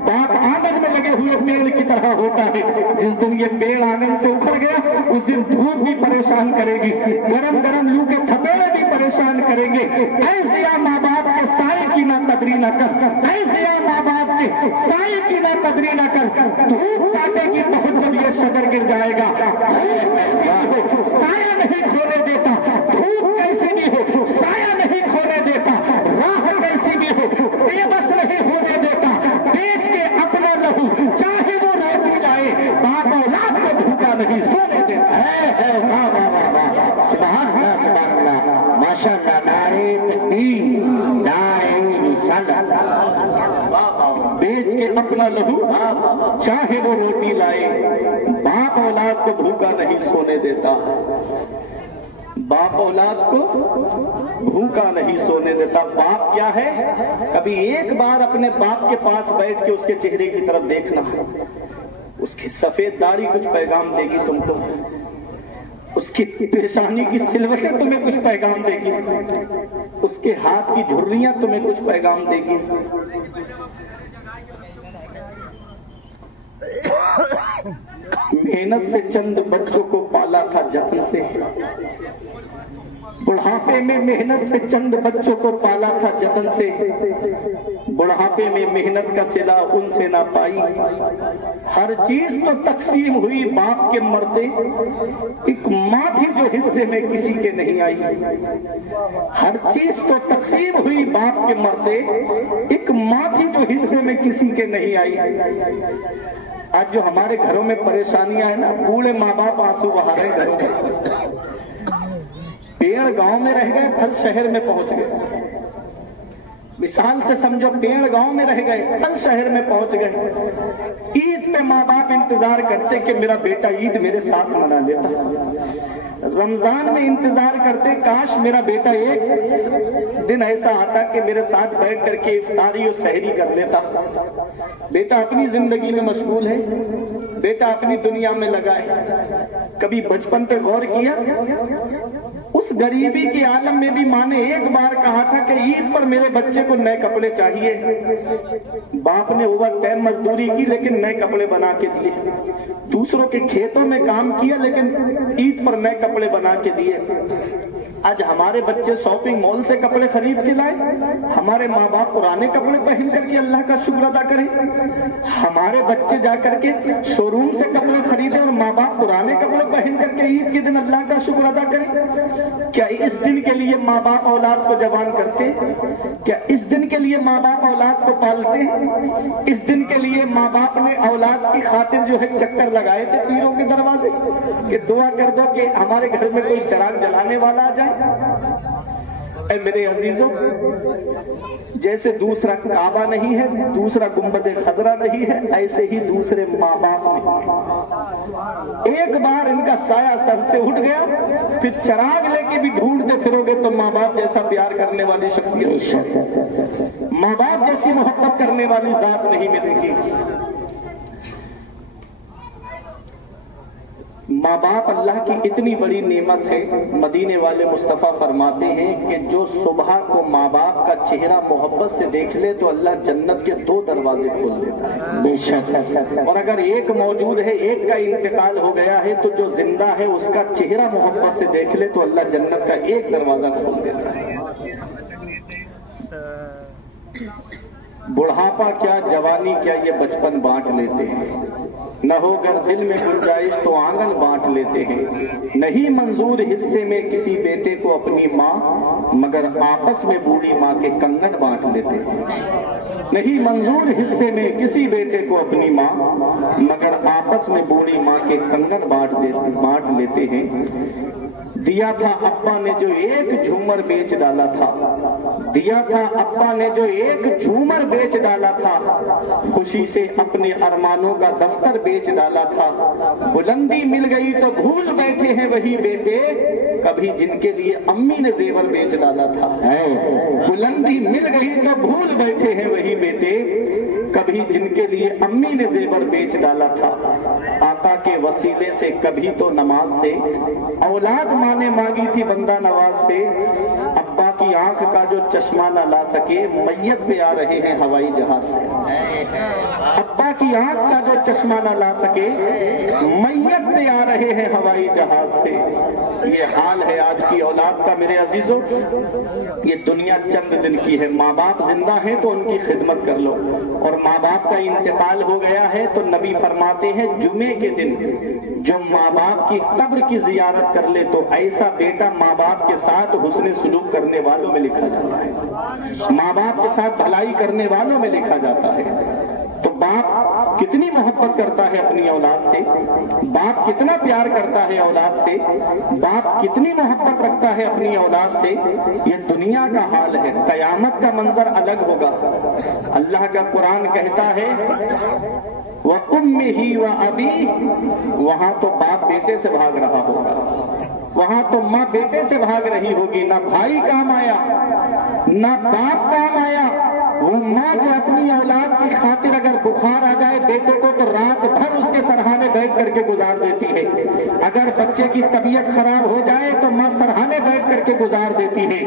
बाप आंगन में लगे हुए पेड़ की तरह होता है। जिस दिन ये पेड़ आंगन से उखड़ गया उस दिन धूप भी परेशान करेगी, गरम गरम लू के थपेड़े भी परेशान करेंगे। ऐसे या माँ बाप के साए की ना कदरी ना कर, ऐसे या माँ बाप के साए की ना कदरी ना कर। धूप काटेगी बहुत जब ये सदर गिर जाएगा। साया नहीं खोने देता, धूप कैसी भी हो साया नहीं खोने देता, राह कैसी भी हो बेबस नहीं होने देता। बेच के अपना लहू चाहे वो रोटी लाए, बाप औलाद को भूखा नहीं सोने देता है। वाह वाह वाह वाह, सुभान अल्लाह सुभान अल्लाह, माशाअल्लाह। नारे तकबीर, नारे रिसालत। बेच के अपना लहू चाहे वो रोटी लाए, बाप औलाद को भूखा नहीं सोने देता। बाप औलाद को भूखा नहीं सोने देता। बाप क्या है? कभी एक बार अपने बाप के पास बैठ के उसके चेहरे की तरफ देखना, उसकी सफेद दाढ़ी कुछ पैगाम देगी तुमको, उसकी पेशानी की सिलवटें तुम्हें कुछ पैगाम देगी, उसके हाथ की झुर्रियां तुम्हें कुछ पैगाम देगी। मेहनत से चंद बच्चों को पाला था जतन से, बुढ़ापे में मेहनत से चंद बच्चों को पाला था जतन से, बुढ़ापे में मेहनत का सिला उनसे ना पाई। हर चीज तो तकसीम हुई बाप के मरते, एक माँ थी जो حصے میں کسی کے نہیں آئی. ہر چیز تو تقسیم ہوئی باپ کے مرتے، ایک ماں تھی جو حصے میں کسی کے نہیں آئی. آج جو ہمارے گھروں میں پریشانیاں ہیں نا، بوڑھے ماں باپ آنسو بہا رہے ہیں گھروں میں. پیڑ گاؤں میں رہ گئے، پھل شہر میں پہنچ گئے. مثال سے سمجھو، پیڑ گاؤں میں رہ گئے، پھل شہر میں پہنچ گئے. عید پہ ماں باپ انتظار کرتے کہ میرا بیٹا عید میرے ساتھ منا لیتا. رمضان میں انتظار کرتے کاش میرا بیٹا ایک دن ایسا آتا کہ میرے ساتھ بیٹھ کر کے افطاری اور سحری کر لیتا. بیٹا اپنی زندگی میں مشغول ہے، بیٹا اپنی دنیا میں لگا ہے. کبھی بچپن پہ غور کیا؟ اس غریبی کے عالم میں بھی ماں نے ایک بار کہا تھا کہ عید پر میرے بچے کو نئے کپڑے چاہیے. باپ نے اوور ٹائم مزدوری کی لیکن نئے کپڑے بنا کے دیے. دوسروں کے کھیتوں میں کام کیا لیکن عید پر نئے کپڑے بنا کے دیے. آج ہمارے بچے شاپنگ مال سے کپڑے خرید کے لائے، ہمارے ماں باپ پرانے کپڑے پہن کر کے اللہ کا شکر ادا کریں. ہمارے بچے جا کر کے شو روم سے کپڑے خریدیں اور ماں باپ پرانے کپڑے پہن کر کے عید کے دن اللہ کا شکر ادا کریں. کیا اس دن کے لیے ماں باپ اولاد کو جوان کرتے ہیں؟ کیا اس دن کے لیے ماں باپ اولاد کو پالتے ہیں؟ اس دن کے لیے ماں باپ نے اولاد کی خاطر جو ہے چکر لگائے تھے پیروں کے دروازے کہ دعا کر دو کہ ہمارے گھر میں کوئی چراغ جلانے والا آ جائے. اے میرے عزیزوں، جیسے دوسرا کعبہ نہیں ہے، دوسرا گنبد خضرا نہیں ہے، ایسے ہی دوسرے ماں باپ نہیں. ایک بار ان کا سایہ سر سے اٹھ گیا، پھر چراغ لے کے بھی ڈھونڈتے پھرو گے تو ماں باپ جیسا پیار کرنے والی شخصیت، ماں باپ جیسی محبت کرنے والی ذات نہیں ملے گی. ماں باپ اللہ کی اتنی بڑی نعمت ہے. مدینے والے مصطفیٰ فرماتے ہیں کہ جو صبح کو ماں باپ کا چہرہ محبت سے دیکھ لے تو اللہ جنت کے 2 دروازے کھول دیتا ہے. بے شک. اور اگر ایک موجود ہے، ایک کا انتقال ہو گیا ہے، تو جو زندہ ہے اس کا چہرہ محبت سے دیکھ لے تو اللہ جنت کا 1 دروازہ کھول دیتا ہے. بڑھاپا کیا، جوانی کیا، یہ بچپن بانٹ لیتے ہیں. نہ ہو گر دل میں گنجائش تو آنگن بانٹ لیتے ہیں. نہیں منظور حصے میں کسی بیٹے کو اپنی ماں، مگر آپس میں بوڑھی ماں کے کنگن بانٹ لیتے ہیں. نہیں منظور حصے میں کسی بیٹے کو اپنی ماں، مگر آپس میں بوڑھی ماں کے کنگن بانٹ لیتے ہیں. دیا تھا ابا نے جو ایک جھومر بیچ ڈالا تھا، دیا تھا ابا نے جو ایک جھومر بیچ ڈالا تھا، خوشی سے اپنے ارمانوں کا دفتر بیچ ڈالا تھا. بلندی مل گئی تو بھول بیٹھے ہیں وہی بیٹے، کبھی جن کے لیے امی نے زیور بیچ ڈالا تھا. بلندی مل گئی تو بھول بیٹھے ہیں وہی بیٹے، کبھی جن کے لیے امی نے زیور بیچ ڈالا تھا. آقا کے وسیلے سے کبھی تو نماز سے، اولاد ماں نے مانگی تھی بندہ نواز سے. ابا کی آنکھ کا جو چشمہ نہ لا سکے، میت پہ آ رہے ہیں ہوائی جہاز سے. ابا کی آنکھ کا جو چشمہ نہ لا سکے، میت پہ آ رہے ہیں ہوائی جہاز سے. یہ حال ہے آج کی اولاد کا میرے عزیزوں. یہ دنیا چند دن کی ہے. ماں باپ زندہ ہیں تو ان کی خدمت کر لو، اور ماں باپ کا انتقال ہو گیا ہے تو نبی فرماتے ہیں جمعے کے دن جو ماں باپ کی قبر کی زیارت کر لے تو ایسا بیٹا ماں باپ کے ساتھ حسن سلوک کرنے والوں میں لکھا جاتا ہے، ماں باپ کے ساتھ بھلائی کرنے والوں میں لکھا جاتا ہے. تو باپ کتنی محبت کرتا ہے اپنی اولاد سے، باپ کتنا پیار کرتا ہے اولاد سے، باپ کتنی محبت رکھتا ہے اپنی اولاد سے. یہ دنیا کا حال ہے. قیامت کا منظر الگ ہوگا. اللہ کا قرآن کہتا ہے وَأُمِّهِ وَأَبِيهِ، وہاں تو باپ بیٹے سے بھاگ رہا ہوگا، وہاں تو ماں بیٹے سے بھاگ رہی ہوگی. نہ بھائی کام آیا، نہ باپ کام آیا. وہ ماں جو اپنی اولاد کی خاطر اگر بخار آ جائے بیٹے کو تو رات بھر اس کے سرہانے بیٹھ کر کے گزار دیتی ہے. اگر بچے کی طبیعت خراب ہو جائے تو ماں سرہانے بیٹھ کر کے گزار دیتی ہے.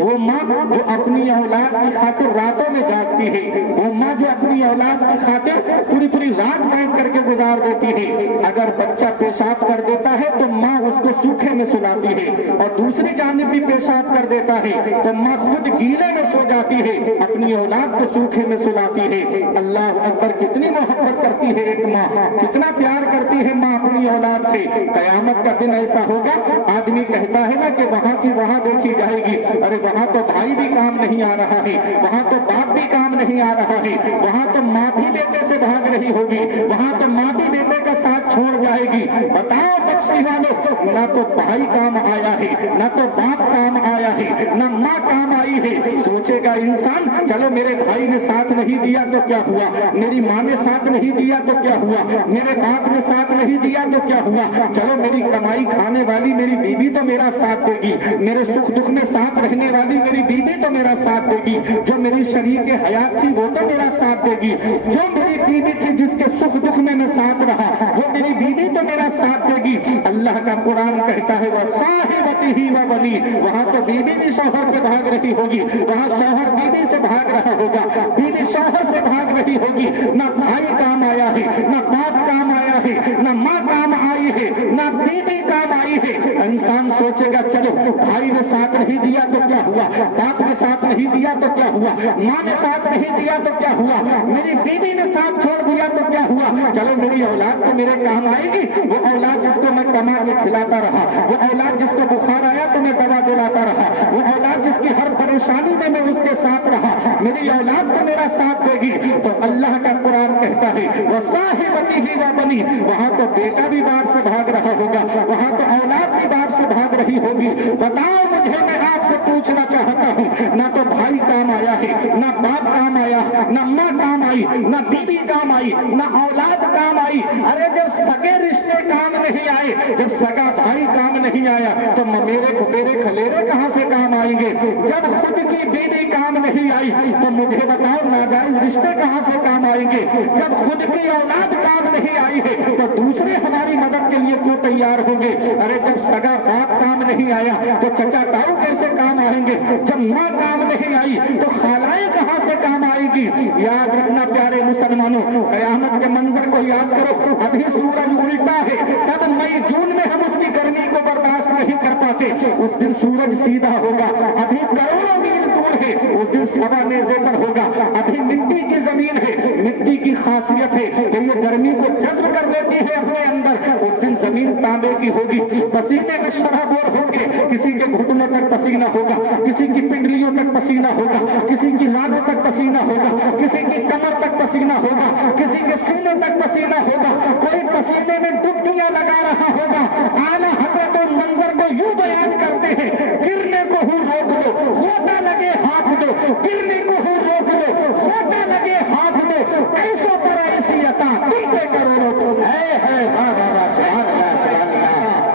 وہ ماں جو اپنی اولاد کی خاطر راتوں میں جاگتی ہے، وہ ماں جو اپنی اولاد کی خاطر پوری رات بیٹھ کر کے گزار دیتی ہے. اگر بچہ پیشاب کر دیتا ہے تو ماں اس کو को सूखे में सुलाती है और दूसरी जानिब भी पेशाब कर देता है तो माँ खुद गीले में सो जाती है, अपनी औलाद को सूखे में सुलाती है। अल्लाह अकबर, कितनी मोहब्बत करती है एक माँ, कितना प्यार करती है माँ अपनी औलाद से। कयामत का दिन ऐसा होगा, आदमी कहता है ना कि वहाँ की वहाँ देखी जाएगी, अरे वहाँ तो भाई भी काम नहीं आ रहा है, वहाँ तो बाप भी काम नहीं आ रहा है, वहाँ तो माँ भी बेटे से भाग रही होगी, वहाँ तो माँ भी बेटे का साथ छोड़ जाएगी। बताओ बख्शी वालों, ना तो भाई काम आया है, ना तो बाप काम आया है, ना माँ काम आई है। सोचेगा इंसान, चलो मेरे भाई ने साथ नहीं दिया तो क्या हुआ, मेरी माँ ने साथ नहीं दिया तो क्या हुआ, मेरे बाप ने साथ नहीं दिया तो क्या हुआ, चलो मेरी कमाई खाने वाली मेरी बीवी तो मेरा साथ देगी, मेरे सुख दुख में साथ रहने वाली मेरी बीवी तो मेरा साथ देगी, जो मेरी शरीक हयात थी वो तो मेरा साथ देगी, जो मेरी बीवी थी जिसके सुख दुख में मैं साथ रहा वो मेरी बीवी तो मेरा साथ देगी। अल्लाह का कुरान कहता है वह साहिबती व बनी, वहां तो बीवी भी शौहर से भाग रही होगी, वहां शौहर बीवी से भाग रहा होगा, बीवी शौहर से भाग रही होगी। ना भाई काम आया है, ना बाप काम आया है, ना माँ काम आई है, ना बीवी काम आई है। इंसान सोचेगा चलो भाई ने साथ नहीं दिया तो क्या हुआ, बाप ने साथ नहीं दिया तो क्या हुआ, माँ ने साथ नहीं दिया तो क्या हुआ, मेरी बीवी ने साथ छोड़ दिया तो क्या हुआ, चलो मेरी औलाद तो मेरे काम आएगी, वो औलाद जिसको मैं कमा के खिलाता रहा, वो औलाद जिसको बुखार आया तो मैं दवा दिलाता रहा, वो औलाद जिसकी हर परेशानी में मैं उसके साथ रहा, मेरी औलाद तो मेरा साथ देगी। तो अल्लाह का कुरान कहता है वो साहिबती ही व बनी, वहां तो बेटा भी बाप से भाग रहा होगा, वहां तो औलाद भी बाप से भाग रही होगी। बताओ मुझे, मैं आपसे पूछना चाहता हूँ, ना तो भाई काम आया है, ना बाप काम आया, ना माँ काम आई, ना बीवी काम आई, ना औलाद काम आई। अरे जब सगे रिश्ते काम नहीं आए, जब सगा भाई काम नहीं आया तो मेरे खुपेरे खलेरे कहाँ से काम आएंगे। जब खुद की बीवी काम नहीं आई तो मुझे बताओ नाजायज रिश्ते कहाँ से काम आएंगे। जब खुद की औलाद काम नहीं आई है तो दूसरे हमारी मदद के लिए क्यों तैयार होंगे। अरे जब सगा बाप काम नहीं आया तो चचा ताऊ कैसे काम आएंगे। जब माँ काम नहीं आई तो खालाएं कहाँ से काम आएगी। याद रखना प्यारे मुसलमानों, कयामत के मंजर को याद करो। अभी सूरज उल्टा है, तब मई जून में हम उसकी गर्मी को बर्दाश्त नहीं कर पाते, उस दिन सूरज सीधा होगा। अभी करोड़ों मील दूर है, उस दिन सवा नेज़े पर होगा। अभी मिट्टी की जमीन है, मिट्टी की खासियत है कि ये गर्मी को जज्ब कर लेती है अपने अंदर। उस दिन जमीन तांबे की होगी, पसीने में शराबोर होंगे, किसी के घुटनों तक पसीना होगा, किसी की पिंडलियों तक पसीना होगा, किसी की लानों तक पसीना होगा, किसी की कमर तक पसीना होगा, किसी के सीने तक पसीना होगा, कोई पसीने में डुबकियां लगा रहा होगा। आला हजरत मंजर को यूं बयान करते हैं, गिरने को हूँ रोक दो, होता लगे हाथ दो, गिरने को हूँ रोक दो, होता लगे हाथ दो, ऐसो पर ऐसी अता तुम पे करोड़ों है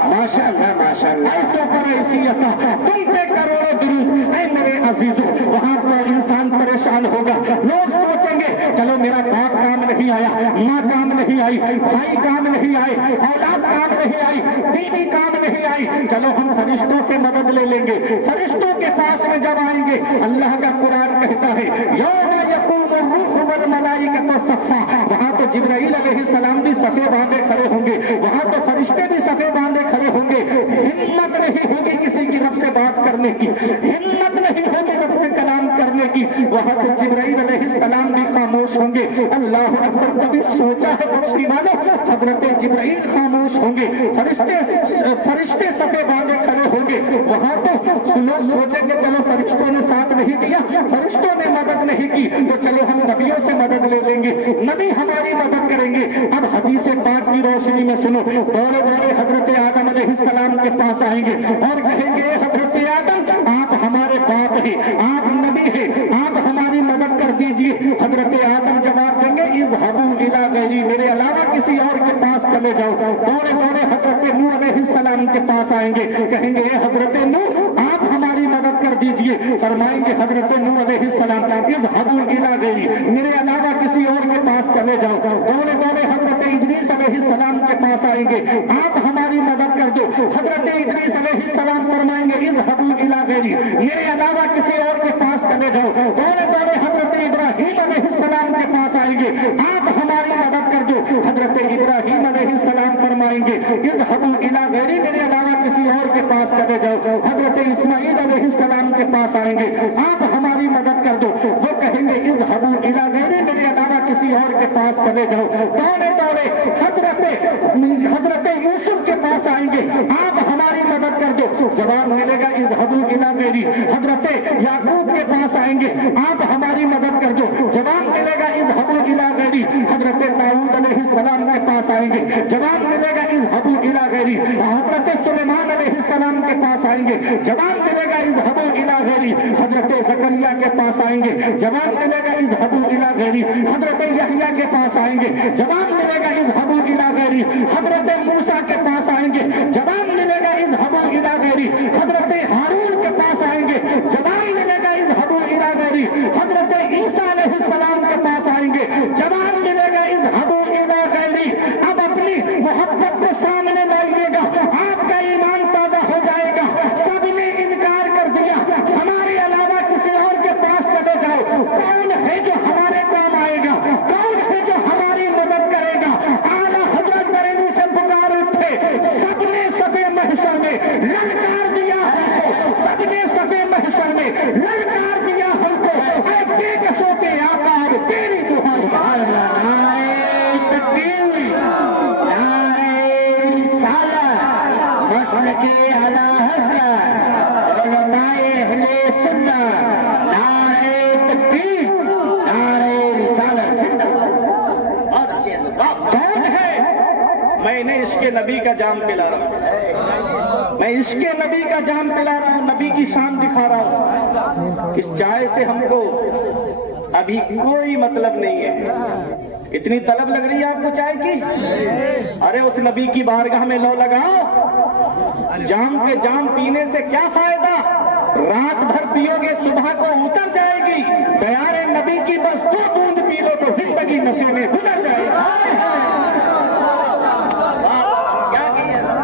माशाअल्लाह माशाअल्लाह, ऐसो पर ऐसी अता तुम पे करोड़ों दुरूद। ऐ मेरे अजीजों, वहां पर इंसान परेशान होगा। लोग सोचेंगे चलो मेरा बाप काम नहीं आया, माँ काम नहीं आई, भाई काम नहीं आए, औलाद काम नहीं आई, बीवी काम नहीं आई, चलो हम फरिश्तों से मदद ले लेंगे। फरिश्तों के पास में जब आएंगे, अल्लाह का कुरान कहता है यौमा यकूमु रूह वल मलाइकतु सफ़ा, वहां तो जिब्राइल अलैहिस्सलाम भी सफे बांधे खड़े होंगे, वहां तो फरिश्ते भी सफे बांधे खड़े होंगे। हिम्मत नहीं होगी किसी की रब से बात करने की, हिम्मत नहीं होगी रब से कलाम करने की। वहां तो जिब्राइल अलैहिस्सलाम भी खामोश होंगे। अल्लाह अकबर, कभी सोचा है बख्शी वालों, हजरत जिब्राइल खामोश होंगे, फरिश्ते सफे बांधे खड़े होंगे। वहां तो लोग सोचेंगे चलो फरिश्तों ने साथ नहीं दिया, फरिश्तों ने मदद नहीं की, तो चलो हम नबियों से मदद ले लेंगे, नबी हमारी मदद करेंगे। अब हदीस पाक की रोशनी में सुनो, दौड़े दौड़े हजरत आदम अलैहिस्सलाम के पास आएंगे और कहेंगे हजरत आदम आप हमारे बाप हैं, आप नबी हैं, आप हमारी मदद कर दीजिए। हजरत आदम जवाब देंगे इज़हबू इला गैरी, मेरे अलावा किसी और के पास चले जाओ। दौड़े दौड़े हजरत नूह अलैहिस्सलाम के पास आएंगे, कहेंगे हजरत नूह आप हमारी मदद कर दीजिए। फरमाएंगे हजरत नूह अलैहिस्सलाम इज़हबू इला गैरी, मेरे अलावा किसी और के पास चले जाओ। दौड़े दौड़े हजरत इदरीस अलैहिस्सलाम के पास आएंगे, आप हमारी मदद कर दो। हजरत इदरीस अलैहिस्सलाम फरमाएंगे इज़हबू इला गैरी, मेरे अलावा किसी और के पास चले जाओ। दौड़े दौड़े हजरत इब्राहीम अलैहिस्सलाम के पास आएंगे, आप हमारी मदद कर दो। हजरत इब्राहीम अलैहिस्सलाम फरमाएंगे इज़हबू इला गैरी, मेरे अलावा पास चले जाओ, हजरत इस्माइल अलैहिस्सलाम के पास आएंगे, आप हमारी मदद कर दो। वो कहेंगे इज़हबू इला गैरी, मेरे अलावा किसी और के पास चले जाओ। दौड़े दौड़े हजरत यूसुफ के पास आएंगे, आप हमारी मदद कर दो। जवाब मिलेगा इज़हबू इला गैरी। हजरत याकूब के पास आएंगे, आप हमारी मदद कर दो। जवाब मिलेगा इज़हबू इला गैरी। हजरत दाऊद अलैहिस्सलाम के पास आएंगे, जवाब मिलेगा इज़हबू इला गैरी। हजरत सुलेमान अलैहिस्सलाम के पास आएंगे, जवाब मिलेगा इज़हबू इला गैरी। हजरत ज़करिया के पास आएंगे, जवाब मिलेगा इज़हबू इला गैरी। हजरत यहया के पास आएंगे, जवाब मिलेगा इज़हबू इला गैरी। हजरत मूसा के पास आएंगे, जवाब मिलेगा इज़हबू इला गैरी। हजरत हारून के पास आएंगे, जवाब मिलेगा इज़हबू इला गैरी। हजरत ईसा अलैहिस्सलाम के पास आएंगे, जवाब मिलेगा इज़हबू इला गैरी। अब अपनी मोहब्बत को सामने लाइएगा, आपका ईमान ताजा हो जाएगा। सबने इनकार कर दिया, हमारे अलावा किसी और के पास चले जाओ। कौन है जो हमारे काम आएगा? कौन है जो हमारी मदद करेगा? आला हजरत बरेली से पुकार उठे, सबने सफे महशर में ललकार दिया हमको, सबने सफे महशर में ललकार दिया हमको। ऐ बेकसों के आकार तेरी दुहाई, नारे तकबीर, नारे रिसालत, मसलके अला हज़रत, उलमाए अहले सुन्नत, नारे तकबीर, नारे रिसालत, बहुत अच्छे हैं। कौन है? मैंने इश्क़े नबी का जाम पिला रहा हूं, मैं इश्क़े नबी का जाम पिला रहा हूं, नबी की शान दिखा रहा हूं। इस चाय से हमको अभी कोई मतलब नहीं है। इतनी तलब लग रही है आपको चाय की? अरे उस नबी की बारगाह में लो लगाओ। जाम पे जाम पीने से क्या फायदा? रात भर पियोगे, सुबह को उतर जाएगी। दयारे नबी की बस 2 बूंद पी लो तो जिंदगी नशे में गुजर जाएगी।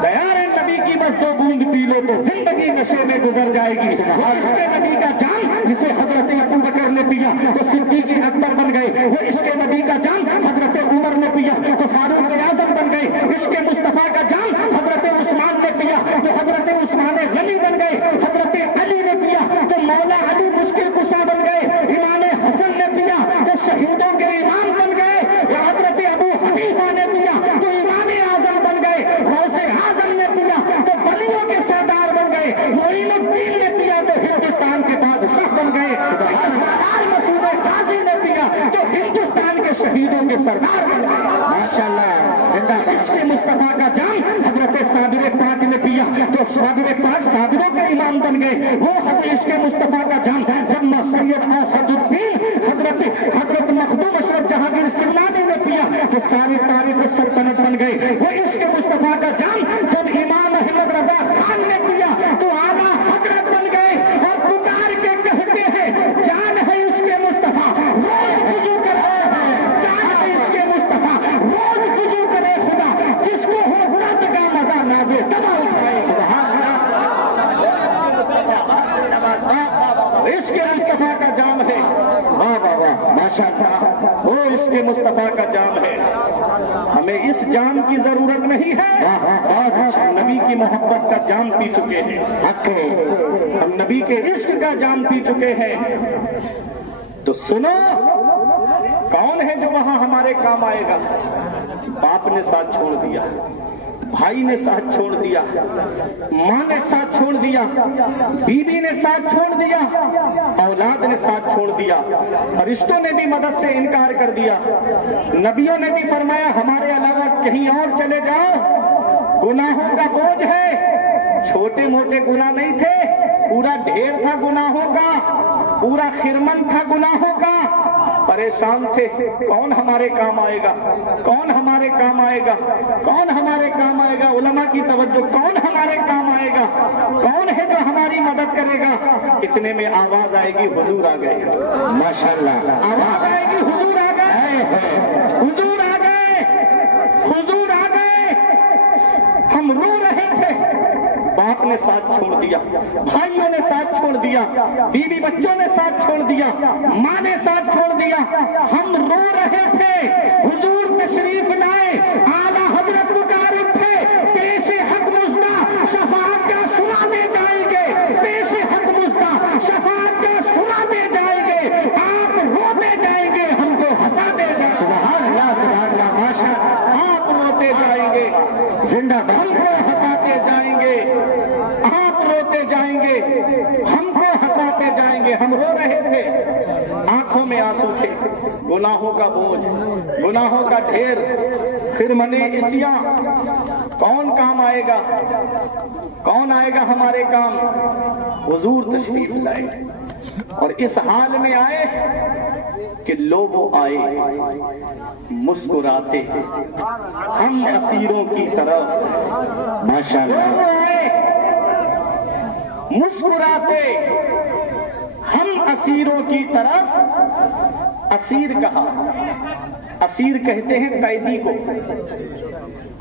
दयारे नबी की बस 2 बूंद पी लो तो जिंदगी नशे में गुजर जाएगी। और इश्क़े नबी का जाम जिसे हजरत अबू बकर ने पिया तो सिद्दीक़ अकबर बन गए। वो इश्क़े नबी का जाम हजरत उमर ने पिया तो फारूक आज़म बन गए। इश्क़े मुस्तफा का जाम हजरत उस्मान ने पिया तो हजरत उस्मान गनी बन गए। हजरत अली ने पिया तो मौला अली मुश्किल कुशा बन गए। इमाम हसन ने पिया तो शहीदों के इमाम बन गए। हजरत अबू हनीफा ने पिया तो इमाम आज़म बन गए। गौसे आज़म ने पिया तो वलियों के सरदार बन गए। मोइनुद्दीन ने पिया तो हिंदुस्तान के बादशाह बन गए। सरदार मसूद गाजी ने पिया तो हिंदुस्तान के शहीदों के सरदार बन गए। माशाअल्लाह, जिंदाबाद। इश्क़े मुस्तफा का जाम हजरत साबिर पाक ने पिया तो साबिर पाक साबिरों के इमाम बन गए। वो इश्क़े मुस्तफा का जाम जब सैयद औहदुद्दीन हजरत मखदूम अशरफ जहांगीर सिमनानी ने पिया तो सारी तारीख सल्तनत बन गई। वो इश्क़े मुस्तफा का जाम जब इमाम अहमद रजा खान ने पिया तो आला हजरत बन गए। और पुकार के कहते हैं जान है इश्क़े मुस्तफा रोज वुज़ू कर रहे हैं, जान है इश्क़े मुस्तफा रोज वुज़ू करे खुदा, जिसको हो दर्द का मजा नाज़े तबा उठाए। सुभान अल्लाह, इश्क़े मुस्तफा का जाम है। वाह वाह वाह, माशाअल्लाह, वो इश्क़े मुस्तफा का जाम है। हमें इस जाम की जरूरत नहीं है। नबी की मोहब्बत का जाम पी चुके हैं, हम नबी के इश्क का जाम पी चुके हैं। तो सुनो, कौन है जो वहां हमारे काम आएगा? बाप ने साथ छोड़ दिया, भाई ने साथ छोड़ दिया, माँ ने साथ छोड़ दिया, बीवी ने साथ छोड़ दिया, औलाद ने साथ छोड़ दिया, फरिश्तों ने भी मदद से इनकार कर दिया, नबियों ने भी फरमाया हमारे अलावा कहीं और चले जाओ। गुनाहों का बोझ है, छोटे मोटे गुनाह नहीं थे, पूरा ढेर था गुनाहों का, पूरा खिरमन था गुनाहों का। परेशान थे, कौन हमारे काम आएगा, कौन हमारे काम आएगा, कौन हमारे काम आएगा। उलमा की तवज्जो, कौन हमारे काम आएगा, कौन है जो हमारी मदद करेगा। इतने में आवाज आएगी हुजूर आ गए। माशाअल्लाह, आवाज आएगी हुजूर आ गए, हुजूर आ गए, हुजूर आ गए। हम रो रहे थे, बाप ने साथ छोड़ दिया, भाइयों ने साथ छोड़ दिया, बीवी बच्चों ने साथ छोड़ दिया, माँ ने साथ छोड़ दिया। हम रो रहे थे, हुजूर तशरीफ लाए, आला हजरत पुकार उठे, पेश हक मुज़्दा शफाअत का सुना جائیں گے، ہم کو ہنساتے جائیں گے. ہم رو رہے تھے، آنکھوں میں آنسو تھے، گناہوں کا بوجھ، گناہوں کا ڈھیر، خرمنِ عصیاں. کون کام آئے گا؟ کون آئے گا ہمارے کام؟ حضور تشریف لائے اور اس حال میں آئے کہ لوگ آئے مسکراتے ہم اسیروں کی طرف. ماشاءاللہ. لوگ آئے مسکراتے ہم اسیروں کی طرف. اسیر کہا، اسیر کہتے ہیں قیدی کو.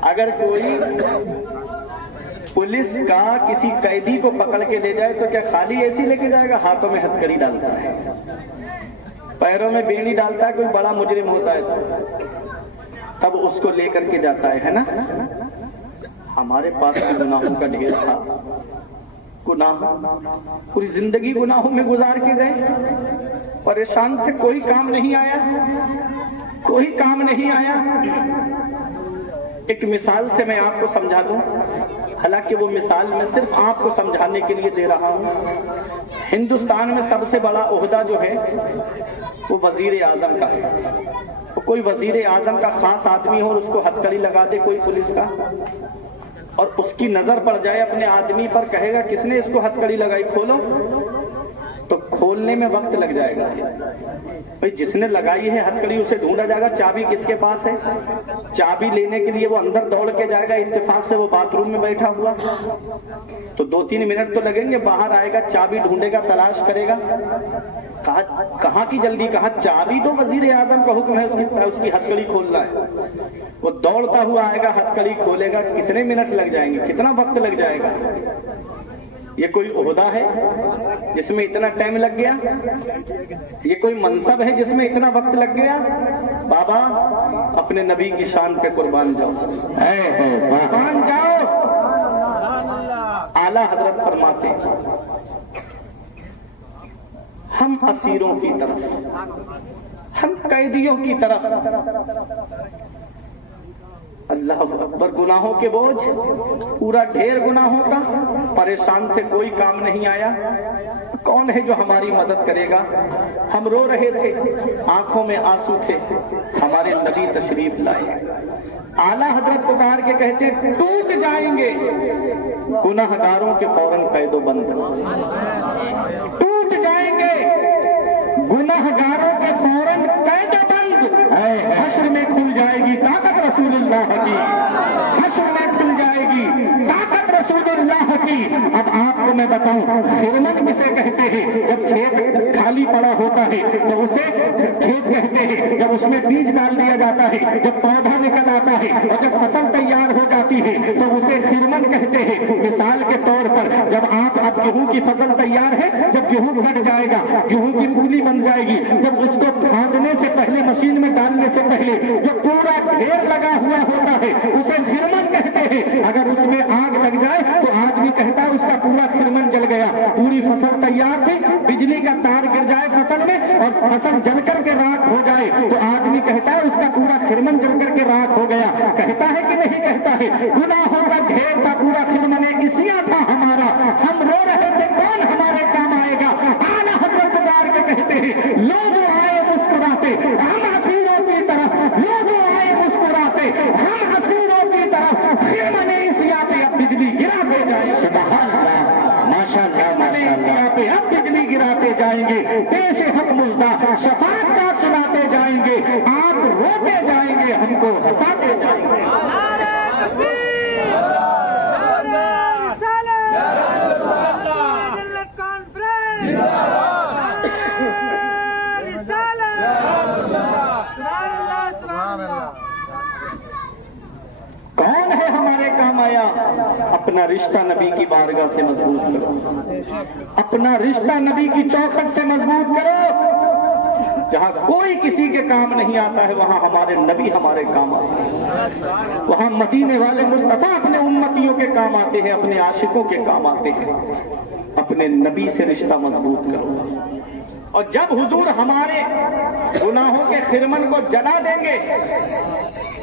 اگر کوئی پولیس کا کسی قیدی کو پکڑ کے لے جائے تو کیا خالی ایسی لے کے جائے گا؟ ہاتھوں میں ہتھکڑی ڈالتا ہے، پیروں میں بیڑی ڈالتا ہے. کوئی بڑا مجرم ہوتا ہے تب اس کو لے کر کے جاتا ہے نا. ہمارے پاس بھی گناہوں کا ڈھیر تھا، گناہ پوری زندگی گناہوں میں گزار کے گئے، پریشان تھے، کوئی کام نہیں آیا، کوئی کام نہیں آیا. ایک مثال سے میں آپ کو سمجھا دوں، حالانکہ وہ مثال میں صرف آپ کو سمجھانے کے لیے دے رہا ہوں. ہندوستان میں سب سے بڑا عہدہ جو ہے وہ وزیر اعظم کا ہے. کوئی وزیر اعظم کا خاص آدمی ہو اور اس کو ہتھکڑی لگا دے کوئی پولیس کا، اور اس کی نظر پڑ جائے اپنے آدمی پر، کہے گا کس نے اس کو ہتھکڑی لگائی، کھولو. تو کھولنے میں وقت لگ جائے گا. بھئی جس نے لگائی ہے ہتھکڑی اسے ڈھونڈا جائے گا، چابی کس کے پاس ہے، چابی لینے کے لیے وہ اندر دوڑ کے جائے گا، اتفاق سے وہ باتھ روم میں بیٹھا ہوا تو 2-3 منٹ تو لگیں گے. باہر آئے گا، چابی ڈھونڈے گا، تلاش کرے گا. کہاں کی جلدی، کہاں چابی تو وزیر اعظم کا حکم ہے اس کی ہتھکڑی کھولنا ہے. وہ دوڑتا ہوا آئے گا، ہتھکڑی کھولے گا، کتنے منٹ لگ جائیں گے، کتنا وقت لگ جائے گا. یہ کوئی عہدہ ہے جس میں اتنا ٹائم لگ گیا؟ یہ کوئی منصب ہے جس میں اتنا وقت لگ گیا؟ بابا اپنے نبی کی شان پہ قربان جاؤ، قربان جاؤ. اعلیٰ حضرت فرماتے ہیں ہم اسیروں کی طرف، ہم قیدیوں کی طرف. اللہ اکبر. گناہوں کے بوجھ، پورا ڈھیر گناہوں کا، پریشان تھے، کوئی کام نہیں آیا. کون ہے جو ہماری مدد کرے گا؟ ہم رو رہے تھے، آنکھوں میں آنسو تھے، ہمارے نبی تشریف لائے. اعلیٰ حضرت پکار کے کہتے ٹوٹ جائیں گے گناہ گاروں کے فوراً قید و بند. ٹوٹ جائیں گے گناہ گاروں کے فوراً قید و بند. حشر میں کھل جائے گی طاقت رسول اللہ کی، حشر میں کھل جائے گی طاقت رسول اللہ کی. اب آپ کو میں بتاؤں خرمن کسے کہتے ہیں؟ جب کھیت خالی پڑا ہوتا ہے تو اسے کھیت کہتے ہیں. جب اس میں بیج ڈال دیا جاتا ہے، جب پودا نکل آتا ہے اور جب فصل تیار ہو جاتی ہے تو اسے خرمن کہتے ہیں. مثال کے طور پر جب اب گیہوں کی فصل تیار ہے، جب گیہوں کٹ جائے گا، گیہوں کی پولی بن جائے گی، جب اس کو پھاندنے سے پہلے، مشین میں ڈالنے سے پہلے جو پورا ڈھیر لگا ہوا ہوتا ہے اسے خرمن کہتے ہیں. اگر اس میں آگ لگ جائے تو آدمی کہتا ہے اس کا پورا خرمن جل گیا. پوری فصل تیار تھی، بجلی کا تار گر جائے فصل میں اور فصل جل کر کے راکھ ہو جائے تو آدمی کہتا ہے اس کا پورا خرمن جل کر کے راکھ ہو گیا. کہتا ہے کہ نہیں کہتا ہے؟ گناہوں کا ڈھیر تھا، پورا خرمن عصیاں تھا ہمارا، ہم رو رہے تھے، کون ہمارے کام آئے گا؟ اعلیٰ حضرت پکار کے کہتے ہیں لوگ آئے مسکراتے ہم اسیروں کی طرف، لوگ آئے مسکراتے ہم اسیروں کی طرف. خرمن عصیاں پہ اب بجلی گراتے جائیں. سبحان اللہ، ماشاءاللہ، ماشاءاللہ. پہ اب بجلی گراتے جائیں گے، پیش حق مژدہ شفاعت کا سناتے جائیں گے. آپ روتے جائیں گے، ہم کو ہنساتے جائیں گے. کون ہے ہمارے کام آیا؟ اپنا رشتہ نبی کی بارگاہ سے مضبوط کرو، اپنا رشتہ نبی کی چوکھٹ سے مضبوط کرو. جہاں کوئی کسی کے کام نہیں آتا ہے وہاں ہمارے نبی ہمارے کام آتے ہیں. وہاں مدینے والے مصطفیٰ اپنے امتیوں کے کام آتے ہیں، اپنے عاشقوں کے کام آتے ہیں. اپنے نبی سے رشتہ مضبوط کرو. اور جب حضور ہمارے گناہوں کے خرمن کو جلا دیں گے،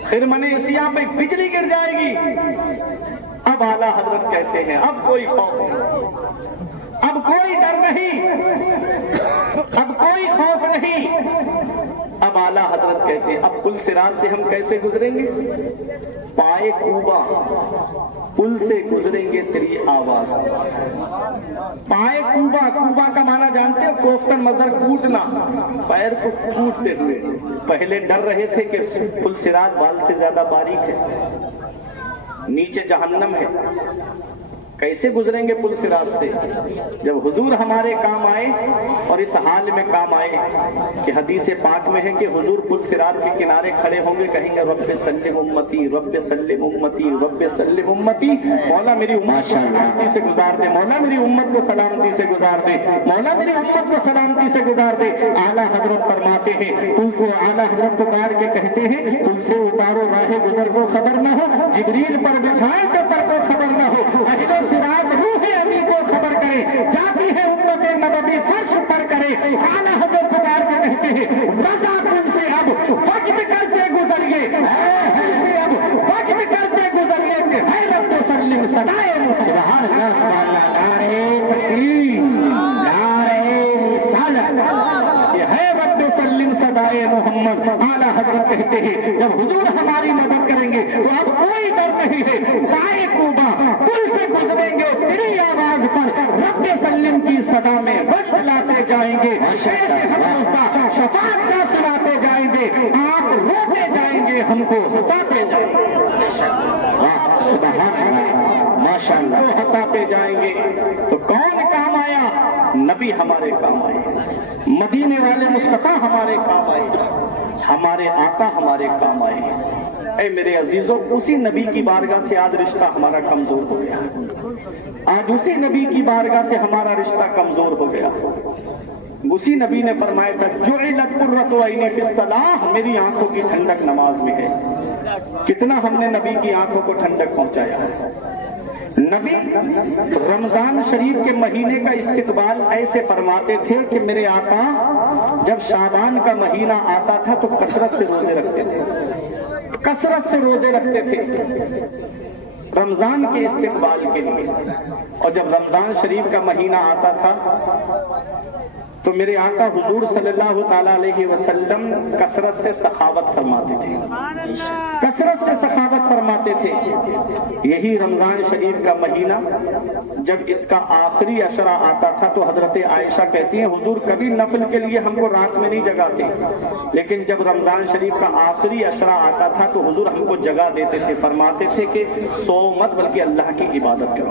خرمن عصیاں پہ بجلی گر جائے گی، اب اعلیٰ حضرت کہتے ہیں اب کوئی خوف نہیں. अब कोई डर नहीं, अब कोई खौफ नहीं। अब आला हजरत कहते हैं अब पुल सिरात से हम कैसे गुजरेंगे? पाए कूबा पुल से गुजरेंगे तेरी आवाज। पाए कूबा, कूबा का माना जानते हो? कोफ्तन मजर कूटना, पैर को कूटते हुए। पहले डर रहे थे कि पुल सिरात बाल से ज्यादा बारीक है, नीचे जहन्नम है, कैसे गुजरेंगे पुल सिरात से? जब हुजूर हमारे काम आए और इस हाल में काम आए कि हदीस पाक में है कि हुजूर पुल सिरात के किनारे खड़े होंगे, कहेंगे रब्बे सल्लिम उम्मती, रब्बे सल्लिम उम्मती, रब्बे सल्लिम उम्मती। मौला मेरी उम्मत को सलामती से गुजार दे, मौला मेरी उम्मत को सलामती से गुजार दे, मौला मेरी उम्मत को सलामती से गुजार दे। आला हजरत फरमाते हैं पुल से, आला हजरत पुकार के कहते हैं पुल से उतारो राहे गुजर को खबर न हो, जिब्रील पर बिछाए तो पर को खबर न हो, अहिलो सिरात रूह अली को खबर करे, जाती है उम्मत नबवी फर्श पर करे। आला हजरत पुकार के कहते हैं रजा पुल से अब वज्द करते गुजरिए, से अब वज्द करते गुजरिए कि है रब्बे सल्लिम सदाए। सुभान अल्लाह, सुभान अल्लाह, नारे तकबीर, नारे रिसालत, कि है रब्बे सल्लिम सदाए मोहम्मद। आला हजरत कहते हैं जब हुजूर हमारी मदद करेंगे तो अब कोई डर नहीं है। पाए कूबा पुल से गुजरेंगे तेरी आवाज पर, रब्बे सल्लिम की सदा में वज्द लाते जाएंगे, शफाअत का सुनाते जाएंगे, आप रोते जाएंगे, हमको हंसाते जाएंगे। माशाअल्लाह, को हंसाते जाएंगे। तो कौन काम आया? नबी हमारे काम आए, मदीने वाले मुस्तफा हमारे काम आए, हमारे आका हमारे काम आए। ऐ मेरे अजीजों, उसी नबी की बारगाह से आज रिश्ता हमारा कमजोर हो गया, आज उसी नबी की बारगाह से हमारा रिश्ता कमजोर हो गया। उसी नबी ने फरमाया था जुइलत कुर्रतु ऐनी फिस्सलाह, मेरी आंखों की ठंडक नमाज में है। कितना हमने नबी की आंखों को ठंडक पहुंचाया। नबी रमजान शरीफ के महीने का इस्तिकबाल ऐसे फरमाते थे कि मेरे आका जब शाबान का महीना आता था तो कसरत से रोजे रखते थे, कसरत से रोजे रखते थे रमजान के इस्तिकबाल के लिए। और जब रमजान शरीफ का महीना आता था तो मेरे आका हुजूर सल्लल्लाहु ताला अलैहि वसल्लम कसरत से सखावत फरमाते थे, कसरत से सखावत फरमाते थे। यही रमजान शरीफ का महीना जब इसका आखिरी अशरा आता था तो हजरत आयशा कहती हैं हुजूर कभी नफल के लिए हमको रात में नहीं जगाते, लेकिन जब रमजान शरीफ का आखिरी अशरा आता था तो हुजूर हमको जगा देते थे, फरमाते थे कि सो मत बल्कि अल्लाह की इबादत करो।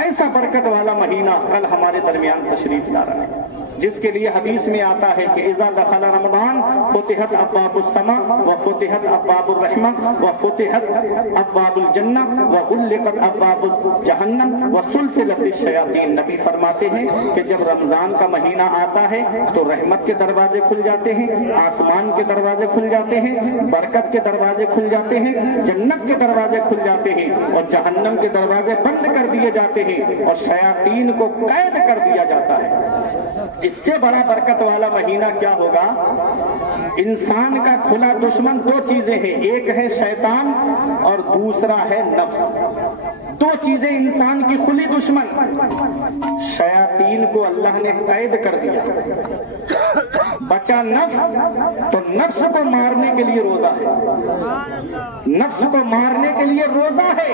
ऐसा बरकत वाला महीना कल हमारे दरमियान तशरीफ ला रहा है, जिसके लिए हदीस में आता है कि इज़ा दखल रमज़ान फुतिहत अब्वाबुस समा व फुतिहत अब्वाबुर रहमा व फुतिहत अब्वाबुल जन्नह व गुल्लिकत अब्वाबुल जहन्नम व सुलसिलतिश शयातीन। नबी फरमाते हैं कि जब रमजान का महीना आता है तो रहमत के दरवाजे खुल जाते हैं, आसमान के दरवाजे खुल जाते हैं, बरकत के दरवाजे खुल जाते हैं, जन्नत के दरवाजे खुल जाते हैं और जहन्नम के दरवाजे बंद कर दिए जाते हैं और शयातीन को कैद कर दिया जाता है। इससे बड़ा बरकत वाला महीना क्या होगा? इंसान का खुला दुश्मन दो चीजें हैं, एक है शैतान और दूसरा है नफ्स। दो चीजें इंसान की खुली दुश्मन। शयातीन को अल्लाह ने कैद कर दिया, बचा नफ्स, तो नफ्स को मारने के लिए रोजा है, नफ्स को मारने के लिए रोजा है।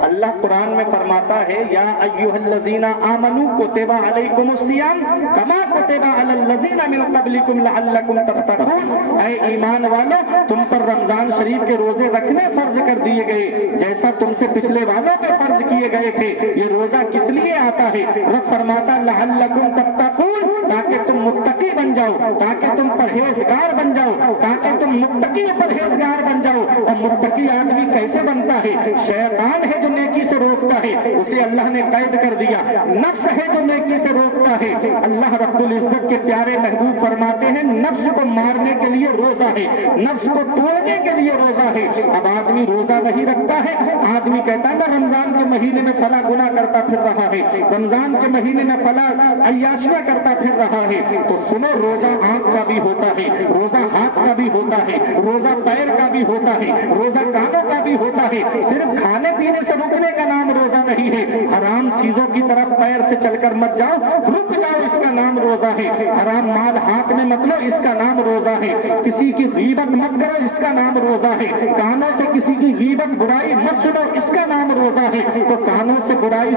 अल्लाह कुरान में फरमाता है या अय्युहल्लज़ीना आमनू कुतिबा अलैकुमुस्सियाम कमा कुतिबा अलल्लज़ीना मिन क़ब्लिकुम लअल्लकुम तत्तक़ून। ऐ ईमान वालों, तुम पर रमजान शरीफ के रोजे रखने फर्ज कर दिए गए जैसा तुमसे पिछले वालों पे फर्ज किए गए थे। ये रोजा किस लिए आता है? रब फरमाता लअल्लकुम तत्तक़ून, ताकि तुम मुत्तकी बन जाओ, ताकि तुम परहेजगार बन जाओ, ताकि तुम मुत्तकी परहेजगार बन जाओ। और मुत्तकी आदमी कैसे बनता है? शैतान है जो नेकी से रोकता है, उसे अल्लाह ने कैद कर दिया। नफ्स है जो नेकी से रोकता है। अल्लाह रब्बुल इज्जत के प्यारे महबूब फरमाते हैं नफ्स को मारने के लिए रोजा है, नफ्स को तोड़ने के लिए रोजा है। अब आदमी रोजा नहीं रखता है, आदमी कहता है मैं رمضان کے مہینے میں فلاں گناہ کرتا پھر رہا ہے، رمضان کے مہینے میں فلاں عیاشیاں کرتا پھر رہا ہے، تو سنو روزہ آنکھ کا بھی ہوتا ہے، روزہ ہاتھ کا بھی ہوتا ہے، روزہ پیر کا بھی ہوتا ہے، روزہ کانوں کا بھی ہوتا ہے۔ صرف کھانے پینے سے رکنے کا نام روزہ نہیں ہے، حرام چیزوں کی طرف پیر سے چل کر مت جاؤ، رک جاؤ، اس کا نام روزہ ہے۔ حرام مال ہاتھ میں مت لو، اس کا نام روزہ ہے۔ کسی کی غیبت مت کرو، اس کا نام روزہ ہے۔ کانوں سے کسی کی غیبت برائی مت سنو، اس کا نام روزہ ہے۔ تو کانوں سے برائی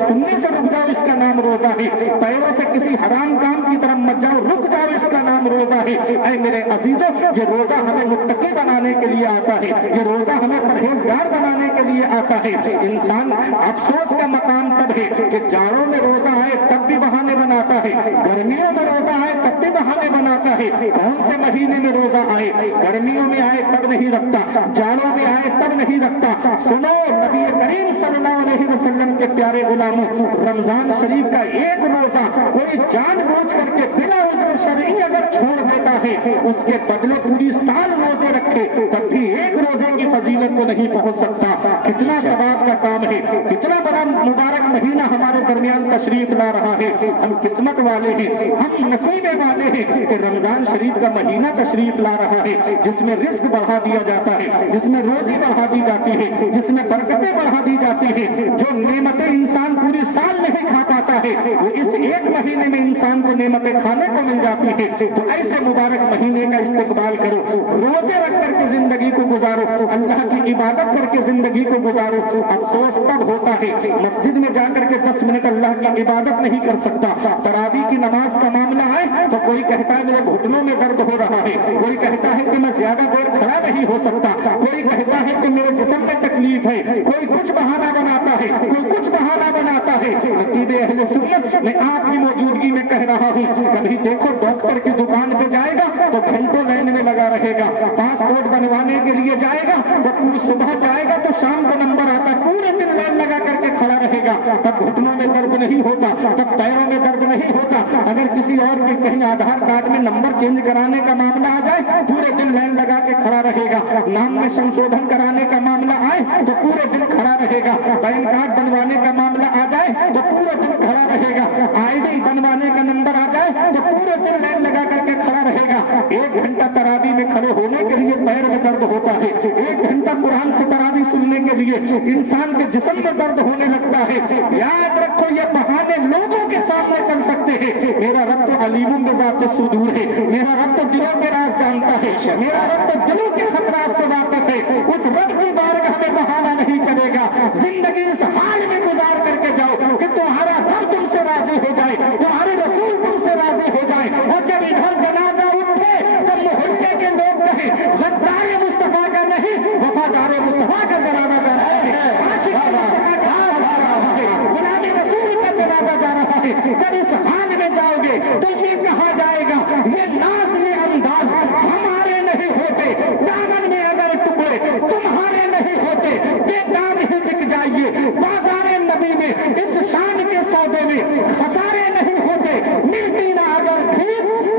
سننے سے رک جاؤ، اس کا نام روزہ ہے۔ پیروں سے کسی حرام کام کی طرف مت جاؤ، رک جاؤ، اس کا نام روزہ ہے۔ اے میرے عزیزوں، یہ روزہ ہمیں متقی بنانے کے لیے آتا ہے، یہ روزہ ہمیں پرہیزگار بنانے کے لیے آتا ہے۔ انسان افسوس کا مقام تب ہے کہ جاڑوں میں روزہ آئے تب بھی بہانے بناتا ہے، گرمیوں میں روزہ آئے تب بھی بہانے بناتا ہے۔ کون سے مہینے میں روزہ آئے؟ گرمیوں میں آئے تب نہیں رکھتا، جاڑوں میں آئے تب نہیں رکھتا۔ سنو، نبی کریم صلی اللہ علیہ وسلم کے پیارے غلاموں، رمضان شریف کا ایک روزہ کوئی جان بوجھ کر کے بلا عذر شرعی اگر چھوڑ دیتا ہے، اس کے بدلے پوری سال روزے رکھے تب بھی ایک روزے کی فضیلت کو نہیں پہنچ سکتا۔ کتنا ثواب کا کام ہے، کتنا بڑا مبارک مہینہ ہمارے درمیان تشریف لا رہا ہے۔ ہم قسمت والے ہیں، ہم نصیبے والے ہیں کہ رمضان شریف کا مہینہ تشریف لا رہا ہے، جس میں رزق بڑھا دیا جاتا ہے، جس میں روزی بڑھا دی جاتی ہے، جس میں برکتیں بڑھا دی جاتی ہیں۔ جو نعمتیں انسان پوری سال نہیں کھا پاتا ہے، وہ اس ایک مہینے میں انسان کو نعمتیں کھانے کو مل جاتی ہیں۔ تو ایسے مبارک مہینے کا استقبال کرو، روزے رکھ کر کے زندگی کو گزارو، اللہ کی عبادت کر کے زندگی کو گزارو۔ افسوس تب ہوتا ہے مسجد میں جا کر کے 10 منٹ اللہ کی عبادت نہیں کر سکتا، تراویح کی نماز کا معاملہ ہے تو کوئی کہتا ہے میرے گھٹنوں میں درد ہو رہا ہے، کوئی کہتا ہے کہ میں زیادہ دیر کھڑا نہیں ہو سکتا، کوئی کہتا ہے کہ میرے جسم میں تکلیف ہے، کوئی کچھ بہانہ بناتا ہے، کوئی کچھ بہانہ بناتا ہے۔ نقیب اہل سنت میں آپ کی موجودگی میں کہہ رہا ہوں، کبھی دیکھو ڈاکٹر کی دکان پہ جائے گا تو گھنٹوں لائن میں لگا رہے گا، پاسپورٹ بنوانے کے لیے جائے گا تو پوری صبح جائے گا تو شام کو نمبر آتا ہے، پورے دن لائن لگا کر کے کھڑا رہے گا، تب گھٹنوں میں درد نہیں ہوتا، تب پیروں میں درد نہیں ہوتا۔ اگر کسی اور کے کہیں آدھار کارڈ میں نمبر چینج کرانے کا معاملہ آ جائے، پورے دن لائن لگا کے کھڑا رہے گا، نام میں سنشودھن کرانے کا معاملہ آئے تو پورے دن کھڑا رہے گا، پین کارڈ بنوانے کا معاملہ آ جائے تو پورے دن کھڑا رہے گا، آئی ڈی بنوانے کا نمبر آ جائے تو پورے دن لائن لگا کر کے کھڑا رہے گا۔ 1 گھنٹہ تراویح میں کھڑے ہونے کے لیے پیر میں درد ہوتا ہے، 1 گھنٹہ قرآن سے تراویح سننے کے لیے انسان کے جسم میں درد ہونے لگتا ہے۔ یاد رکھو، یہ بہانے لوگوں کے سامنے چل سکتے ہیں، میرا رب تو علیم بذات الصدور ہے، میرا رب تو دلوں کے راز جانتا ہے، میرا رب تو دلوں کے خطرات سے واقف ہے۔ اس رب کی بارگاہ میں بہانا نہیں چلے گا، زندگی اس حال میں گزار کر کے جاؤ کہ تمہارا رب تم سے راضی ہو جائے، تمہارے رسول تم سے راضی ہو جائے۔ اور جب ادھر جنازہ اٹھے تو محلے کے لوگ کہیں غدار مصطفیٰ کا نہیں، وفادار مصطفیٰ کا جنازہ جا رہا ہے، عاشق مصطفیٰ کا جا رہا ہے، غلام رسول کا جنازہ جا رہا ہے۔ جب اس حال میں جاؤ گے تو یہ کہا جائے گا، یہ ناز یہ انداز ہمارے نہیں ہوتے، دامن میں اگر ٹکڑے تمہارے نہیں ہوتے، بے دام ہی بک جائیے بازار نبی میں، اس شان کے سودے میں خسارے نہیں ہوتے، ملتی نہ اگر بھی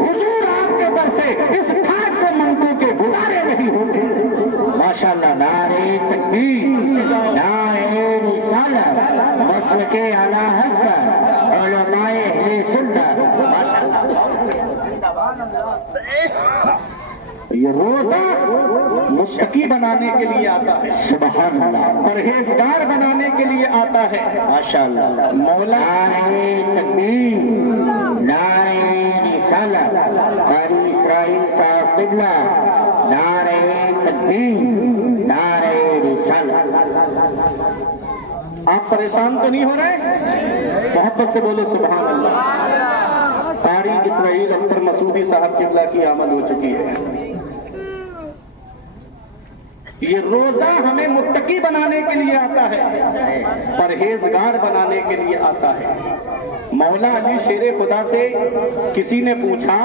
حضور آپ کے در سے، اس ٹھاٹ سے منقو کے گزارے نہیں ہوتے۔ ماشاءاللہ، نعرہ تکبیر، نعرہ رسالت، مسلک اعلی حضرت، علماء اہل سنت۔ یہ روزہ متقی بنانے کے لیے آتا ہے، سبحان اللہ، پرہیزگار بنانے کے لیے آتا ہے۔ ماشاءاللہ، مولا نعرہ تکبیر، نعرہ رسالت، قاری اسرائیل صاحب قبلہ، نعرہ تکبیر، نعرہ رسالت۔ آپ پریشان تو نہیں ہو رہے؟ محبت سے بولو سبحان اللہ۔ قاری اسرائیل اختر مسعودی صاحب قبلہ کی آمد ہو چکی ہے۔ یہ روزہ ہمیں متقی بنانے کے لیے آتا ہے، پرہیزگار بنانے کے لیے آتا ہے۔ مولا علی شیر خدا سے کسی نے پوچھا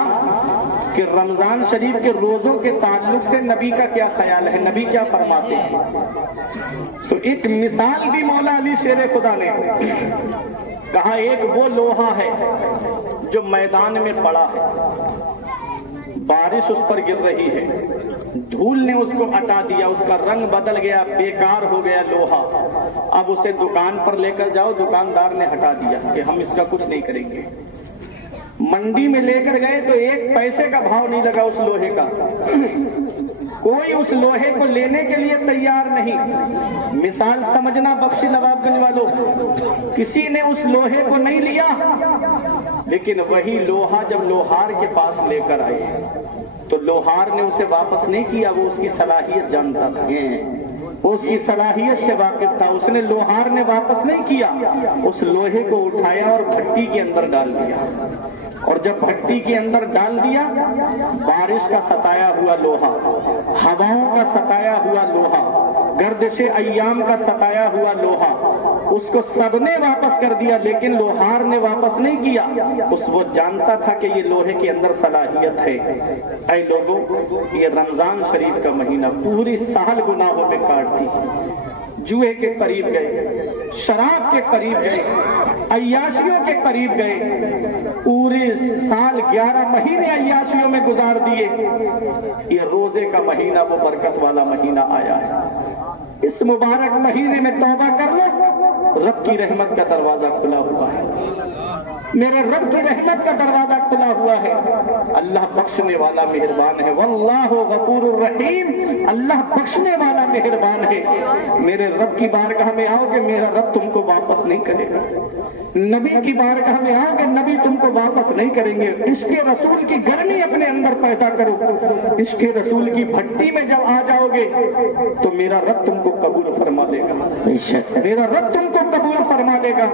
کہ رمضان شریف کے روزوں کے تعلق سے نبی کا کیا خیال ہے، نبی کیا فرماتے ہیں؟ تو ایک مثال دی مولا علی شیر خدا نے، کہا ایک وہ لوہا ہے جو میدان میں پڑا ہے، बारिश उस पर गिर रही है, धूल ने उसको हटा दिया, उसका रंग बदल गया, बेकार हो गया लोहा। अब उसे दुकान पर लेकर जाओ, दुकानदार ने हटा दिया कि हम इसका कुछ नहीं करेंगे। मंडी में लेकर गए तो 1 पैसे का भाव नहीं लगा उस लोहे का। कोई उस लोहे को लेने के लिए तैयार नहीं। मिसाल समझना बख्शी नवाबगंज वालों, किसी ने उस लोहे को नहीं लिया, लेकिन वही लोहा जब लोहार के पास लेकर आए तो लोहार ने उसे वापस नहीं किया। वो उसकी सलाहियत जानता था, वो उसकी सलाहियत से वाकिफ था। उसने लोहार ने वापस नहीं किया, उस लोहे को उठाया और भट्टी के अंदर डाल दिया। और जब भट्टी के अंदर डाल दिया, बारिश का सताया हुआ लोहा, हवाओं का सताया हुआ लोहा, गर्दिशे अय्याम का सताया हुआ लोहा, उसको सबने वापस कर दिया, लेकिन लोहार ने वापस नहीं किया। वो जानता था कि ये लोहे के अंदर सलाहियत है। ऐ लोगों, ये रमजान शरीफ का महीना पूरी साल गुनाहों में काटती, जुए के करीब गए, शराब के करीब गए, अय्याशियों के करीब गए, पूरे साल 11 महीने अय्याशियों में गुजार दिए। ये रोजे का महीना वो बरकत वाला महीना आया है। इस मुबारक महीने में तौबा कर लो, रब की रहमत का दरवाजा खुला हुआ है। मेरे रब की रहमत का दरवाजा खुला हुआ है। अल्लाह बख्शने वाला मेहरबान है। वल्लाहु गफूरुर रहीम, अल्लाह बख्शने वाला मेहरबान है। मेरे रब की बारगाह में आओगे, मेरा रब तुमको वापस नहीं करेगा। नबी की बारगाह में आओगे, नबी तुमको वापस नहीं करेंगे। इश्क़ रसूल की गर्मी अपने अंदर पैदा करो। इश्क़ रसूल की भट्टी में जब आ जाओगे तो मेरा रब तुमको कबूल फरमा लेगा, मेरा रब तुमको कबूल फरमा लेगा।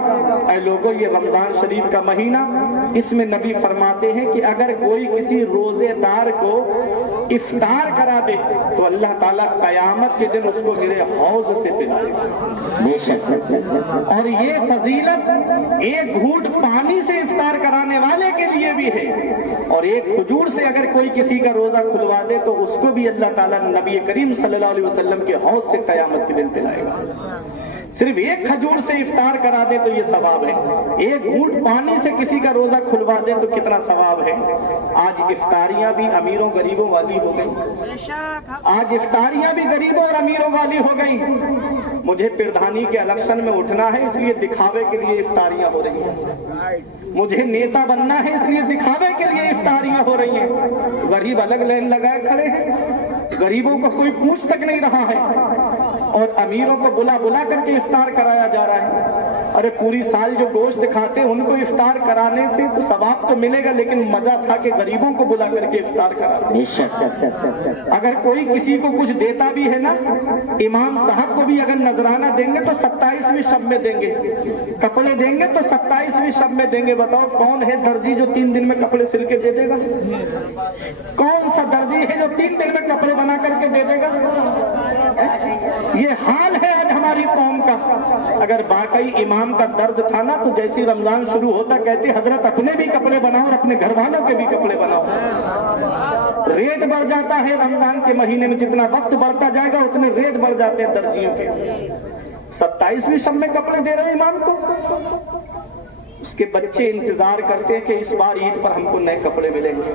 ऐ लोगों, ये रमजान शरीफ का महीना, इसमें नबी फरमाते हैं कि अगर कोई किसी रोजेदार को इफ्तार करा दे तो अल्लाह ताला कयामत के दिन उसको मेरे हौज से पिलाएगा। और ये फजीलत एक घूंट पानी से इफ्तार कराने वाले के लिए भी है, और एक खजूर से अगर कोई किसी का रोजा खुलवा दे तो उसको भी अल्लाह ताला नबी करीम सल्लल्लाहु अलैहि वसल्लम के हौज से कयामत के दिन पिलाएगा। सिर्फ एक खजूर से इफ्तार करा दे तो ये सवाब है, एक घूंट पानी से किसी का रोजा खुलवा दे तो कितना सवाब है। आज इफ्तारियां भी अमीरों गरीबों वाली हो गई, आज इफ्तारियां भी गरीबों और अमीरों वाली हो गई। मुझे प्रधानी के इलेक्शन में उठना है, इसलिए दिखावे के लिए इफ्तारियां हो रही हैं। मुझे नेता बनना है, इसलिए दिखावे के लिए इफ्तारियां हो रही हैं। गरीब अलग लाइन लगाए खड़े हैं, गरीबों को कोई पूछ तक नहीं रहा है, और अमीरों को बुला बुला करके इफ्तार कराया जा रहा है। अरे पूरी साल जो गोश्त खाते उनको इफ्तार कराने से तो सवाब तो मिलेगा, लेकिन मजा था कि गरीबों को बुला करके इफ्तार करा। अगर कोई किसी को कुछ देता भी है ना, इमाम साहब को भी अगर नजराना देंगे तो 27वीं शब में देंगे, कपड़े देंगे तो 27वीं शब में देंगे। बताओ कौन है दर्जी जो 3 दिन में कपड़े सिल के दे देगा? कौन सा दर्जी है जो 3 दिन में कपड़े बना करके दे देगा? ये हाल है आज हमारी कौम का। अगर वाकई इमाम का दर्द था ना तो जैसे रमजान शुरू होता कहते हजरत अपने भी कपड़े बनाओ और अपने घर वालों के भी कपड़े बनाओ। रेट बढ़ जाता है रमजान के महीने में, जितना वक्त बढ़ता जाएगा उतने रेट बढ़ जाते हैं दर्जियों के। 27वीं शब में कपड़े दे रहे हैं इमाम को। उसके बच्चे इंतजार करते हैं कि इस बार ईद पर हमको नए कपड़े मिलेंगे।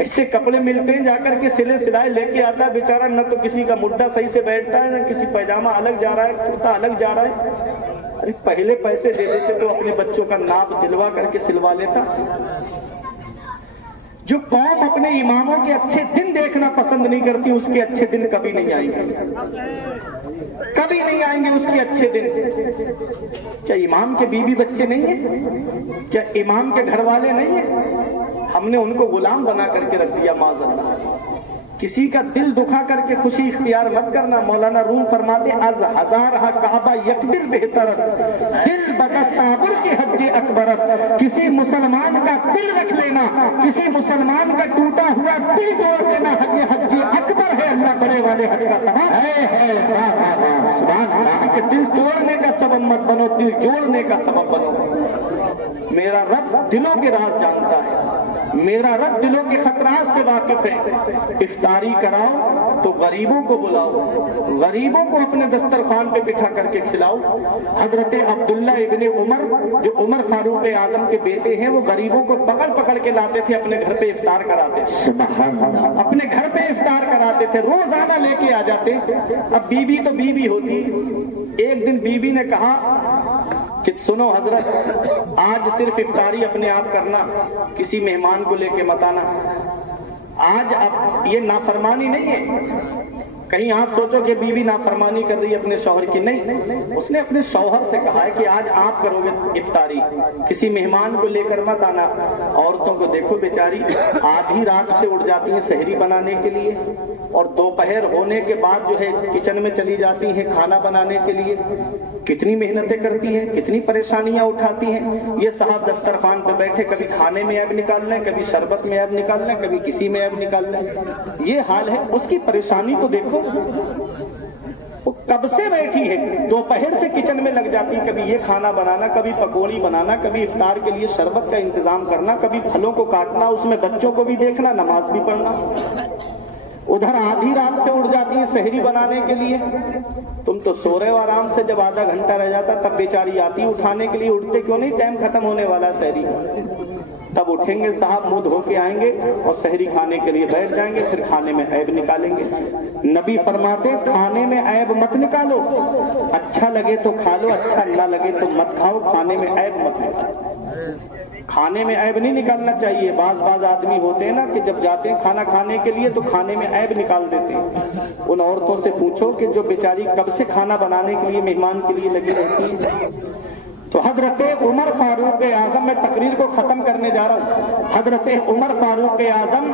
ऐसे कपड़े मिलते हैं, जाकर के सिले सिलाए लेके आता है बेचारा, न तो किसी का मुड्डा सही से बैठता है, न किसी पैजामा अलग जा रहा है, कुर्ता अलग जा रहा है। अरे पहले पैसे दे देते तो अपने बच्चों का नाप दिलवा करके सिलवा लेता। जो कौम अपने इमामों के अच्छे दिन देखना पसंद नहीं करती, उसके अच्छे दिन कभी नहीं आएंगे, कभी नहीं आएंगे उसके अच्छे दिन। क्या इमाम के बीवी बच्चे नहीं है? क्या इमाम के घर वाले नहीं है? हमने उनको गुलाम बना करके रख दिया। माज़अल्लाह, किसी का दिल दुखा करके खुशी इख्तियार मत करना। मौलाना रूम फरमाते अज हजार हा काबा यकदिल बेहतरस, दिल बदस्ताबुर के हज्जे अकबरस। किसी मुसलमान का दिल रख लेना, किसी मुसलमान का टूटा हुआ दिल जोड़ देना, ये हज्जे अकबर है, अल्लाह बड़े वाले हज का सवाब है। सुभान अल्लाह, कि दिल तोड़ने का सबब मत बनो, दिल जोड़ने का सबब बनो। मेरा रब दिलों के राज जानता है, मेरा रब दिलों के खतरात से वाकिफ है। इफ्तारी कराओ, तो गरीबों को बुलाओ, गरीबों को अपने दस्तरखान पे बिठा करके खिलाओ। हजरत अब्दुल्ला इब्ने उमर जो उमर फारूक आजम के बेटे हैं, वो गरीबों को पकड़ पकड़ के लाते थे, अपने घर पे इफ्तार कराते थे, सुभान अल्लाह। अपने घर पे इफ्तार कराते थे, रोजाना लेके आ जाते। अब बीवी तो बीवी होती, एक दिन बीवी ने कहा कि सुनो हजरत, आज सिर्फ इफ्तारी अपने आप करना, किसी मेहमान को लेके मत आना। आज अब ये नाफरमानी नहीं है, कहीं आप सोचो कि बीवी नाफरमानी कर रही है अपने शौहर की, नहीं। उसने अपने शौहर से कहा है कि आज आप करोगे इफ्तारी, किसी मेहमान को लेकर मत आना। औरतों को देखो बेचारी आधी रात से उठ जाती हैं सहरी बनाने के लिए, और दोपहर होने के बाद जो है किचन में चली जाती हैं खाना बनाने के लिए। कितनी मेहनतें करती हैं, कितनी परेशानियां उठाती हैं। ये साहब दस्तरखान पे बैठे कभी खाने में ऐब निकाल लें, कभी शरबत में ऐब निकाल लें, कभी किसी में ऐब निकाल लें। ये हाल है, उसकी परेशानी तो देखो। वो कब से बैठी है, दोपहर से किचन में लग जाती है, कभी ये खाना बनाना, कभी पकौड़ी बनाना, कभी इफ्तार के लिए शरबत का इंतजाम करना, कभी फलों को काटना, उसमें बच्चों को भी देखना, नमाज भी पढ़ना। उधर आधी रात से उठ जाती है सहरी बनाने के लिए। तुम तो सो रहे हो आराम से, जब आधा घंटा रह जाता तब बेचारी आती उठाने के लिए। उठते क्यों नहीं, टाइम खत्म होने वाला सहरी। तब उठेंगे साहब, मुंह धो के आएंगे और सहरी खाने के लिए बैठ जाएंगे, फिर खाने में ऐब निकालेंगे। नबी फरमाते खाने में ऐब मत निकालो, अच्छा लगे तो खा लो, अच्छा ना लगे तो मत खाओ, खाने में ऐब मत निकालो। खाने में ऐब नहीं निकालना चाहिए। बाज आदमी होते हैं ना कि जब जाते हैं खाना खाने के लिए तो खाने में ऐब निकाल देते हैं। उन औरतों से पूछो कि जो बेचारी कब से खाना बनाने के लिए मेहमान के लिए लगी रहती है। तो हजरत उमर फारूक आजम, में तकरीर को खत्म करने जा रहा हूँ। हजरत उमर फारूक आजम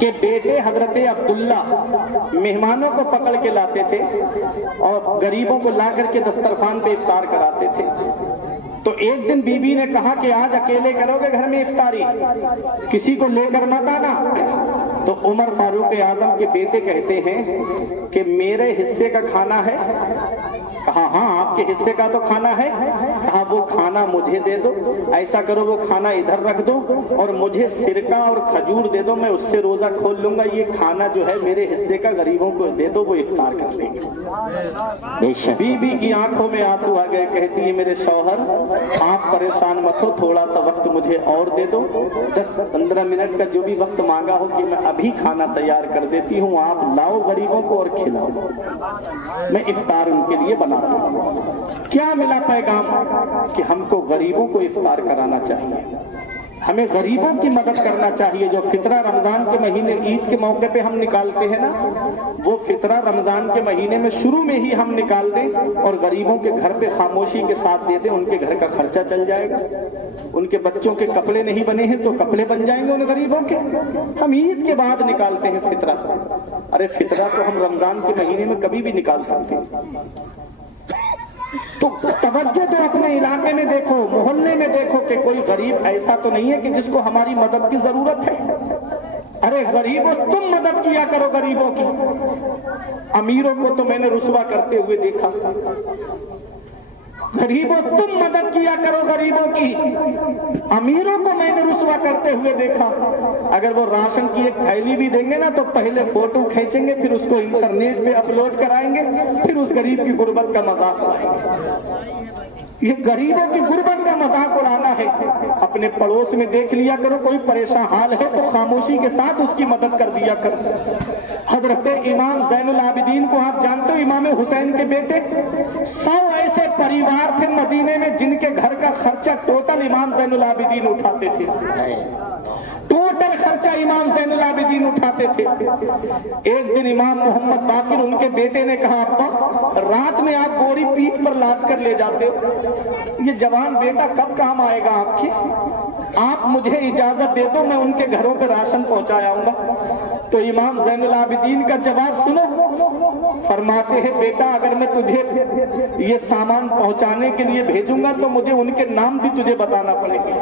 के बेटे हजरत अब्दुल्ला मेहमानों को पकड़ के लाते थे और गरीबों को ला करके दस्तरखान पे इफ्तार कराते थे। तो एक दिन बीबी ने कहा कि आज अकेले करोगे घर में इफ्तारी, किसी को लेकर मत आना। तो उमर फारूक आजम के बेटे कहते हैं कि मेरे हिस्से का खाना है। कहा हाँ आपके हिस्से का तो खाना है। कहा वो खाना मुझे दे दो, ऐसा करो वो खाना इधर रख दो और मुझे सिरका और खजूर दे दो, मैं उससे रोजा खोल लूंगा। ये खाना जो है मेरे हिस्से का गरीबों को दे दो, वो इफ्तार कर लेंगे। बीबी की आंखों में आंसू आ गए, कहती है मेरे शौहर आप परेशान मत हो, थोड़ा सा वक्त मुझे और दे दो, 10-15 मिनट का जो भी वक्त मांगा हो कि मैं अभी खाना तैयार कर देती हूँ, आप लाओ गरीबों को और खिलाओ, मैं इफ्तार उनके लिए बना दूँ। क्या मिला पैगाम कि हमको गरीबों को इफ्तार कराना चाहिए, हमें गरीबों की मदद करना चाहिए। जो फितरा रमजान के महीने ईद के मौके पे हम निकालते हैं ना, वो फितरा रमजान के महीने में शुरू में ही हम निकाल दें और गरीबों के घर पे खामोशी के साथ दे दें, उनके घर का खर्चा चल जाएगा। उनके बच्चों के कपड़े नहीं बने हैं तो कपड़े बन जाएंगे उन गरीबों के। हम ईद के बाद निकालते हैं फितरा। अरे फितरा तो हम रमजान के महीने में कभी भी निकाल सकते हैं। तो तवज्जो तो अपने इलाके में देखो, मोहल्ले में देखो कि कोई गरीब ऐसा तो नहीं है कि जिसको हमारी मदद की जरूरत है। अरे गरीबों तुम मदद किया करो गरीबों की। अमीरों को तो मैंने रुसवा करते हुए देखा। गरीबों तुम मदद किया करो गरीबों की, अमीरों को मैंने रुसवा करते हुए देखा। अगर वो राशन की एक थैली भी देंगे ना तो पहले फोटो खींचेंगे, फिर उसको इंटरनेट पे अपलोड कराएंगे, फिर उस गरीब की गुर्बत का मजाक उड़ाएंगे। ये गरीबों की गुर्बत का मजाक उड़ाना है। अपने पड़ोस में देख लिया करो, कोई परेशान हाल है तो खामोशी के साथ उसकी मदद कर दिया करो। हजरत इमाम ज़ैनुल आबिदीन को आप जानते हो, इमाम हुसैन के बेटे। 100 ऐसे परिवार थे मदीने में जिनके घर का खर्चा टोटल इमाम ज़ैनुल आबिदीन उठाते थे। टोटल खर्चा इमाम ज़ैनुल आबिदीन उठाते थे। एक दिन इमाम मोहम्मद बाकिर उनके बेटे ने कहा अब्बा रात में आप बोरी पीठ पर लाद कर ले जाते हो, ये जवान बेटा कब काम आएगा आपके, आप मुझे इजाजत दे दो मैं उनके घरों पर राशन पहुंचाऊंगा। तो इमाम ज़ैनुल आबिदीन का जवाब सुनो, फरमाते हैं बेटा अगर मैं तुझे ये सामान पहुंचाने के लिए भेजूंगा तो मुझे उनके नाम भी तुझे बताना पड़ेंगे।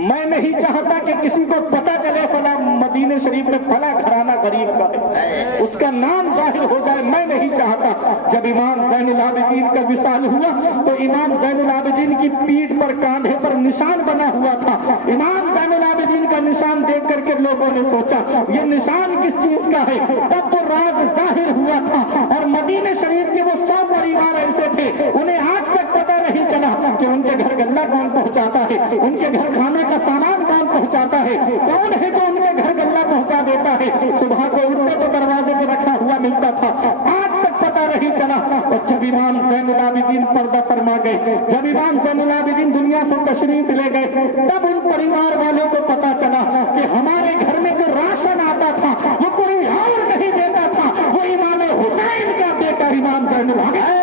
मैं नहीं चाहता कि किसी को पता चले फला मदीने शरीफ में फला घराना गरीब का है, उसका नाम जाहिर हो जाए, मैं नहीं चाहता। जब इमाम ज़ैनुल आबिदीन का विसाल हुआ तो इमाम ज़ैनुल आबिदीन की पीठ पर, कांधे पर निशान बना हुआ था। इमाम ज़ैनुल आबिदीन का निशान देख करके लोगों ने सोचा ये निशान किस चीज का है। तब तो राज जाहिर हुआ था। और मदीने शरीफ के वो 100 परिवार ऐसे थे, उन्हें आज तक पता नहीं चला कि उनके घर गल्ला कौन पहुंचाता है, उनके घर खाने का सामान कौन पहुंचाता है, कौन है जो उनके घर गल्ला पहुंचा देता है। सुबह को उठते तो दरवाजे पे रखा हुआ मिलता था, आज तक पता नहीं चला। और जब इमाम ज़ैनुल आबिदीन पर्दा फरमा गए, जब इमाम ज़ैनुल आबिदीन दुनिया से तशरीफ ले गए, तब उन परिवार वालों को पता चला कि हमारे घर में जो राशन आता था वो कोई और नहीं देता था, वो इमाम हुसैन का बेटा इमाम ज़ैनुल आबिदीन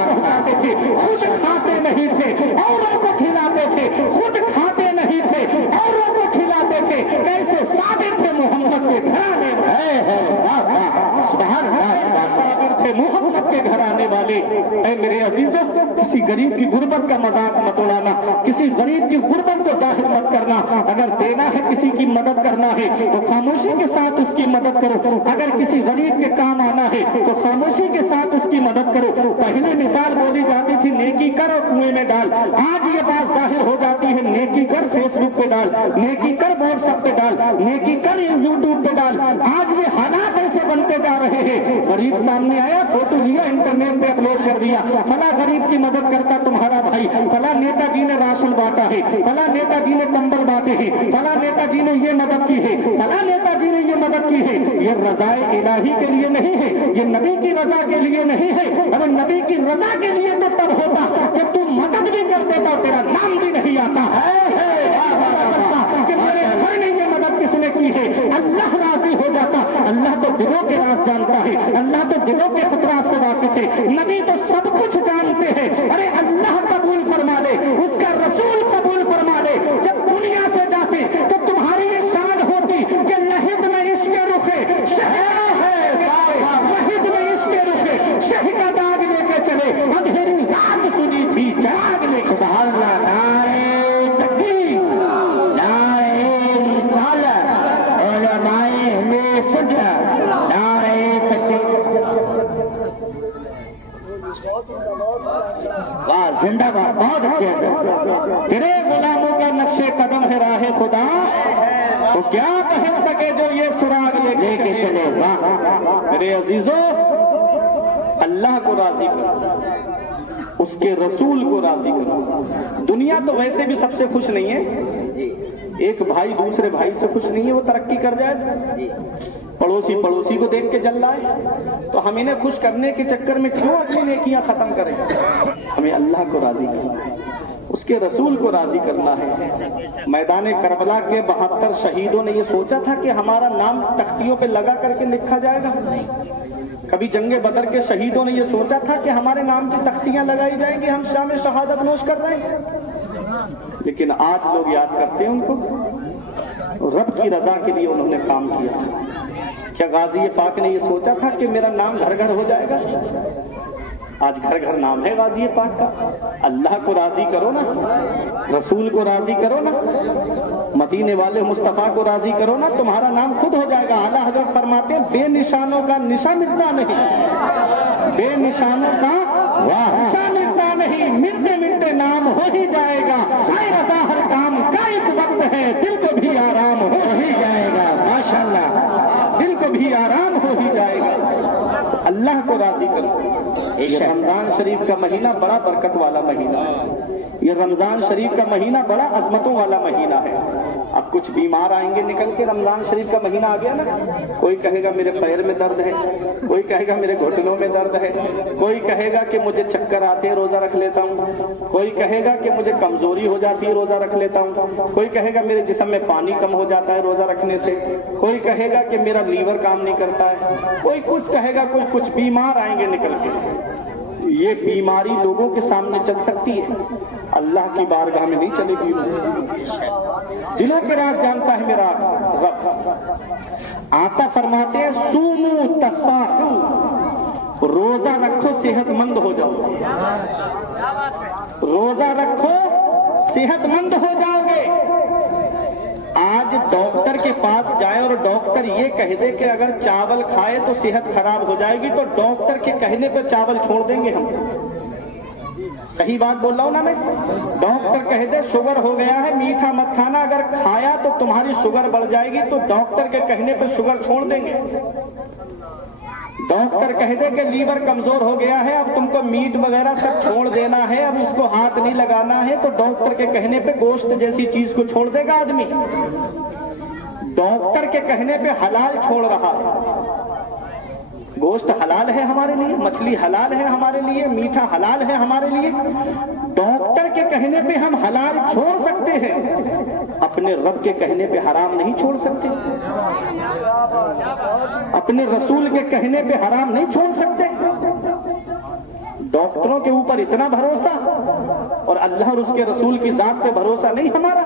पहुंचाते थे। खुद खाते नहीं थे, औरों को खिलाते थे, खुद खाते नहीं थे, औरों को खिलाते थे। कैसे साबिर थे मोहम्मद के घराने साबिर थे मोहम्मद के घराने वाले। ऐ मेरे अजीजों, किसी गरीब की गुर्बत का मजाक मत उड़ाना, किसी गरीब की गुर्बत को जाहिर मत करना। अगर देना है, किसी की मदद करना है तो खामोशी के साथ उसकी मदद करो। अगर किसी गरीब के काम आना है तो खामोशी के साथ उसकी मदद करो। पहले मिसाल बोली जाती थी नेकी कर और कुएं में डाल, आज ये बात जाहिर हो जाती है नेकी कर फेसबुक पे डाल, नेकी कर व्हाट्सएप पे डाल, नेकी कर यूट्यूब पे डाल। आज ये हालात ऐसे बनते जा रहे हैं। गरीब सामने आया, फोटो लिया, इंटरनेट पे अपलोड कर दिया, फला गरीब की मदद करता तुम्हारा भाई, फला नेताजी ने राशन बांटा है, फला नेताजी ने कंबल बांटे हैं, फला नेताजी ने ये मदद की है, फला नेताजी ने ये मदद की है। ये रज़ाए इलाही के लिए नहीं है, ये नबी की रजा के लिए नहीं है। अगर नबी की रजा के लिए तो तब होता कि तू मदद भी कर देता, तेरा नाम भी नहीं आता है कि मेरे घर ने ये मदद किसने की है। अल्लाह राजी हो जाता। अल्लाह तो दिलों के राज जानता है, अल्लाह तो दिलों के खतरात से वाकिफ है। नबी तो सब कुछ जानते हैं। अरे अल्लाह कबूल फरमा ले, उसका रसूल कबूल फरमा ले। जब दुनिया से जाते तो तुम्हारी ये शान होती कि लहिद में इश्क रुखे लहिद में इश्क रुखे शह का दाग लेके चले, अंधेरी रात सुनी थी चराग ले। सुभान अल्लाह, नारे तकबीर, नारे रिसालत, उलमाए अहले सुन्नत, नारे तकबीर। वाह, जिंदाबाद, बहुत अच्छे से। तेरे गुलामों का नक्शे कदम है राह खुदा, तो क्या पहन सके जो ये सुराग लेके चले। वाह मेरे अजीजों, अल्लाह को राजी करो, उसके रसूल को राजी करो। दुनिया तो वैसे भी सबसे खुश नहीं है। एक भाई दूसरे भाई से खुश नहीं है, वो तरक्की कर जाए, पड़ोसी पड़ोसी को देख के जल रहा है, तो हम इन्हें खुश करने के चक्कर में क्यों अपनी नेकियां खत्म करें। हमें अल्लाह को राजी करना, उसके रसूल को राजी करना है। मैदान करबला के 72 शहीदों ने ये सोचा था कि हमारा नाम तख्तियों पे लगा करके लिखा जाएगा। कभी जंगे बदर के शहीदों ने ये सोचा था कि हमारे नाम की तख्तियां लगाई जाएंगी, हम शाम शहादत नोश कर रहे हैं। लेकिन आज लोग याद करते हैं उनको, रब की रजा के लिए उन्होंने काम किया। क्या गाजी पाक ने ये सोचा था कि मेरा नाम घर घर हो जाएगा। आज घर घर नाम है गाजी पाक का। अल्लाह को राजी करो ना, रसूल को राजी करो ना, मदीने वाले मुस्तफा को राजी करो ना, तुम्हारा नाम खुद हो जाएगा। आला हजरत फरमाते हैं बेनिशानों का निशा मिटता नहीं, बेनिशानों का निशा मिटता नहीं, मिलते मिलते नाम हो ही जाएगा। आए रजा हर काम का एक वक्त है, दिल को भी आराम हो ही जाएगा। माशाअल्लाह, दिल को भी आराम हो ही जाएगा। अल्लाह को राजी करो। ये रमजान शरीफ का महीना बड़ा बरकत वाला महीना है। ये रमजान शरीफ का महीना बड़ा अजमतों वाला महीना है। अब कुछ बीमार आएंगे निकल के, रमजान शरीफ का महीना आ गया ना, कोई कहेगा मेरे पैर में दर्द है, कोई कहेगा मेरे घुटनों में दर्द है, कोई कहेगा कि मुझे चक्कर आते हैं रोजा रख लेता हूँ, कोई कहेगा कि मुझे कमजोरी हो जाती है रोजा रख लेता हूँ, कोई कहेगा मेरे जिस्म में पानी कम हो जाता है रोजा रखने से, कोई कहेगा कि मेरा लीवर काम नहीं करता है, कोई कुछ कहेगा, कोई कुछ। बीमार आएंगे निकल के। ये बीमारी लोगों के सामने चल सकती है, अल्लाह की बारगाह में नहीं चलेगी। दिलों के राज जानता है मेरा रब। आका फरमाते हैं सूमू तसाहू, रोजा रखो सेहतमंद हो जाओ, रोजा रखो सेहत मंद हो जाओगे। आज डॉक्टर के पास जाए और डॉक्टर ये कह दे कि अगर चावल खाए तो सेहत खराब हो जाएगी, तो डॉक्टर के कहने पर चावल छोड़ देंगे हम। सही बात बोल रहा हूं ना मैं? डॉक्टर कह दे शुगर हो गया है, मीठा मत खाना, अगर खाया तो तुम्हारी शुगर बढ़ जाएगी, तो डॉक्टर के कहने पर शुगर छोड़ देंगे। डॉक्टर कह दे कि लीवर कमजोर हो गया है, अब तुमको मीट वगैरह सब छोड़ देना है, अब इसको हाथ नहीं लगाना है, तो डॉक्टर के कहने पे गोश्त जैसी चीज को छोड़ देगा आदमी। डॉक्टर के कहने पे हलाल छोड़ रहा है। गोश्त हलाल है हमारे लिए, मछली हलाल है हमारे लिए, मीठा हलाल है हमारे लिए। डॉक्टर के कहने पे हम हलाल छोड़ सकते हैं, अपने रब के कहने पे हराम नहीं छोड़ सकते। अपने रसूल के कहने पे हराम नहीं छोड़ सकते। डॉक्टरों के ऊपर इतना भरोसा और अल्लाह और उसके रसूल की जात पे भरोसा नहीं हमारा।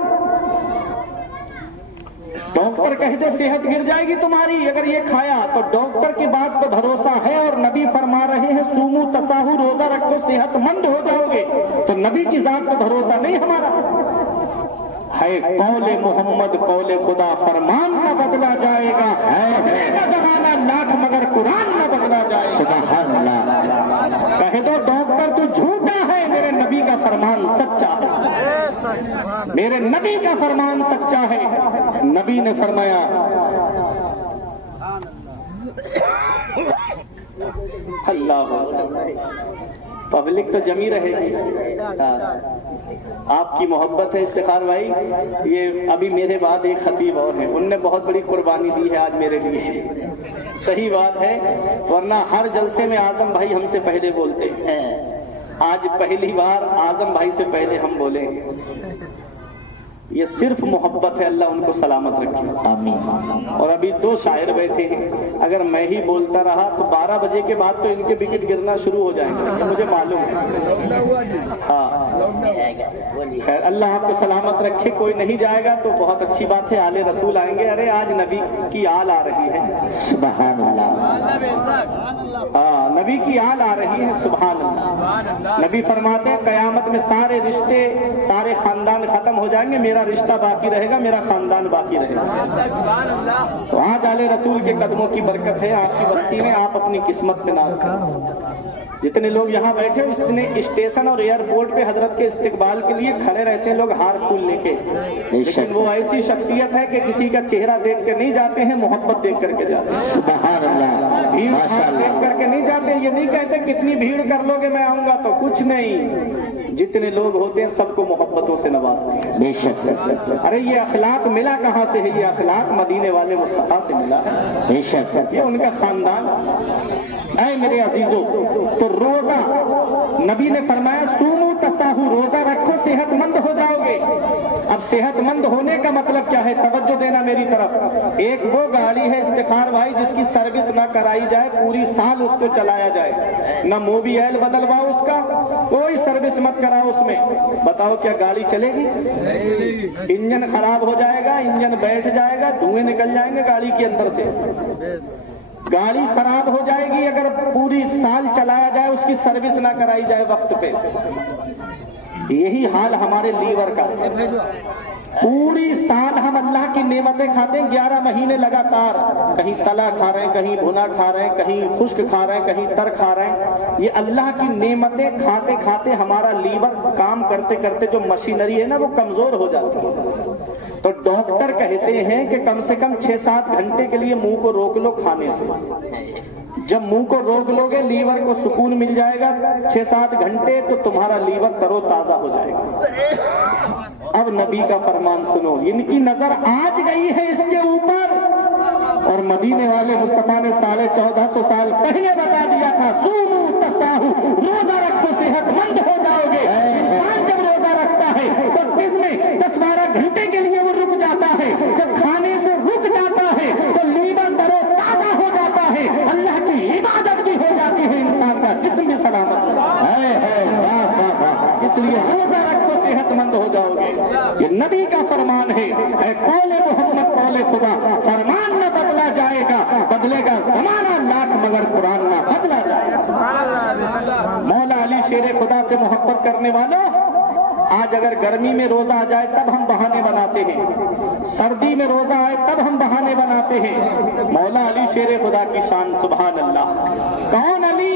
डॉक्टर कहते सेहत गिर जाएगी तुम्हारी अगर ये खाया, तो डॉक्टर की बात पर भरोसा है और नबी फरमा रहे हैं सूमू तसाहू, रोजा रखो सेहतमंद हो जाओगे, तो नबी की जात पर भरोसा नहीं हमारा है। कौले मोहम्मद कौले खुदा, फरमान न बदला जाएगा, है जमाना लाख मगर कुरान न बदला जाएगा। सुभान अल्लाह। कह दो डॉक्टर तू झूठा है, मेरे नबी का फरमान सच्चा है, मेरे नबी का फरमान सच्चा है। नबी ने फरमाया अल्लाह, पब्लिक तो जमी रहेगी। आपकी मोहब्बत है इफ्तिखार भाई। ये अभी मेरे बाद एक खतीब और हैं, उनने बहुत बड़ी कुर्बानी दी है आज मेरे लिए। सही बात है, वरना हर जलसे में आजम भाई हमसे पहले बोलते हैं। आज पहली बार आजम भाई से पहले हम बोले। ये सिर्फ मोहब्बत है, अल्लाह उनको सलामत रखे, आमीन। और अभी दो शायर बैठे हैं, अगर मैं ही बोलता रहा तो 12 बजे के बाद तो इनके विकेट गिरना शुरू हो जाएंगे, ये मुझे मालूम है। हाँ, खैर अल्लाह आपको सलामत रखे। कोई नहीं जाएगा तो बहुत अच्छी बात है, आले रसूल आएंगे। अरे आज नबी की आल आ रही है, सुभान अल्लाह। हाँ, नबी की आल आ रही है, सुभान अल्लाह। नबी फरमाते हैं कयामत में सारे रिश्ते सारे खानदान खत्म हो जाएंगे, मेरा रिश्ता बाकी रहेगा, मेरा खानदान बाकी रहेगा। तो आज आले रसूल के कदमों की बरकत है आपकी बस्ती में, आप अपनी किस्मत पे नाज करें। जितने लोग यहाँ बैठे हो, इतने स्टेशन और एयरपोर्ट पे हजरत के इस्तकबाल के लिए खड़े रहते हैं लोग हार फूल लेके, लेकिन वो ऐसी शख्सियत है कि किसी का चेहरा देख के नहीं जाते हैं, मोहब्बत देख करके जाते हैं। सुभान अल्लाह। भीड़ देख करके नहीं जाते, ये नहीं कहते कितनी भीड़ कर लोगे मैं आऊंगा, तो कुछ नहीं, जितने लोग होते हैं सबको मोहब्बतों से नवाजते हैं। बेशक। अरे ये अखलाक मिला कहाँ से है? ये अखलाक मदीने वाले मुस्तफा से मिला है। बेशक। ये उनका खानदान। ऐ मेरे अजीजों, तो रोजा नबी ने फरमाया सूमू तसाहू, रोजा रखो सेहतमंद हो जाओगे। अब सेहतमंद होने का मतलब क्या है? तवज्जो देना मेरी तरफ। एक वो गाड़ी है इफ्तिखार भाई जिसकी सर्विस ना कराई जाए, पूरी साल उसको चलाया जाए, ना मोबियल बदलवाओ उसका, कोई सर्विस मत कराओ उसमें, बताओ क्या गाड़ी चलेगी? इंजन खराब हो जाएगा, इंजन बैठ जाएगा, धुएं निकल जाएंगे गाड़ी के अंदर से, गाड़ी खराब हो जाएगी अगर पूरी साल चलाया जाए, उसकी सर्विस ना कराई जाए वक्त पे। यही हाल हमारे लीवर का। पूरी साल हम अल्लाह की नेमतें खाते हैं, 11 महीने लगातार, कहीं तला खा रहे हैं, कहीं भुना खा रहे हैं, कहीं खुश्क खा रहे हैं, कहीं तर खा रहे हैं। ये अल्लाह की नेमतें खाते खाते हमारा लीवर काम करते करते जो मशीनरी है ना वो कमजोर हो जाती है। तो डॉक्टर कहते हैं कि कम से कम 6-7 घंटे के लिए मुंह को रोक लो खाने से। जब मुंह को रोक लोगे लीवर को सुकून मिल जाएगा 6-7 घंटे, तो तुम्हारा लीवर तरोताजा हो जाएगा। अब नबी का फरमान सुनो, इनकी नजर आज गई है इसके ऊपर, और मदीने वाले मुस्तफा ने 1450 साल पहले बता दिया था सूमू तसाहू, रोजा रखो सेहतमंद हो जाओगे। इंसान जब रोजा रखता है तो दिन में 10-12 घंटे के लिए वो रुक जाता है, जब खाने से रुक जाता है तो लीवर तरोताजा हो जाता है, अल्लाह की इबादत भी हो जाती है, इंसान का जिस्म भी सलामत है। इसलिए रोजा रखो सेहतमंद हो जाओगे, ये नबी का फरमान है। कौले मोहम्मद कौले खुदा, फरमान न बदला जाएगा, बदलेगा जमाना लाख मगर कुरान ना बदला जाएगा। मौला अली शेर खुदा से मोहब्बत करने वालों, آج اگر گرمی میں روزہ آ جائے تب ہم بہانے بناتے ہیں، سردی میں روزہ آئے تب ہم بہانے بناتے ہیں۔ مولا علی شیر خدا کی شان، سبحان اللہ۔ کون علی؟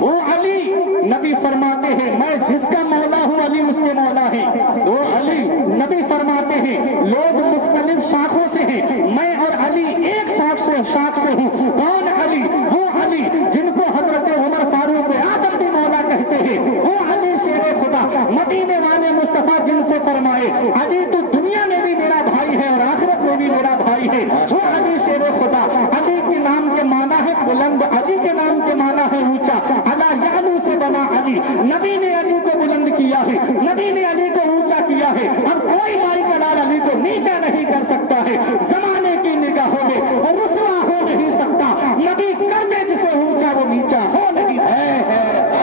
وہ علی نبی فرماتے ہیں میں جس کا مولا ہوں علی اس کے مولا ہے۔ وہ علی نبی فرماتے ہیں لوگ مختلف شاخوں سے ہیں، میں اور علی ایک شاخ سے ہوں۔ کون علی؟ وہ علی جن کو حضرت عمر فاروق اعظم بھی مولا کہتے ہیں، وہ علی شیر خدا، مدینے والے مصطفیٰ جن سے فرمائے علی تو دنیا میں بھی میرا بھائی ہے اور آخرت میں بھی میرا بھائی ہے، وہ علی شیر خدا۔ علی کے نام کے معنی ہے بلند، علی کے نام کے معنی ہے اونچا، علی یعلو سے بنا علی، نبی نے علی کو بلند کیا ہے، نبی نے علی کو اونچا کیا ہے، اب کوئی مائی کلال علی کو نیچا نہیں کر سکتا ہے، زمانے کی نگاہوں میں وہ رسوا ہو نہیں سکتا، نبی کر دے جسے اونچا وہ نیچا ہو نہیں سکتا۔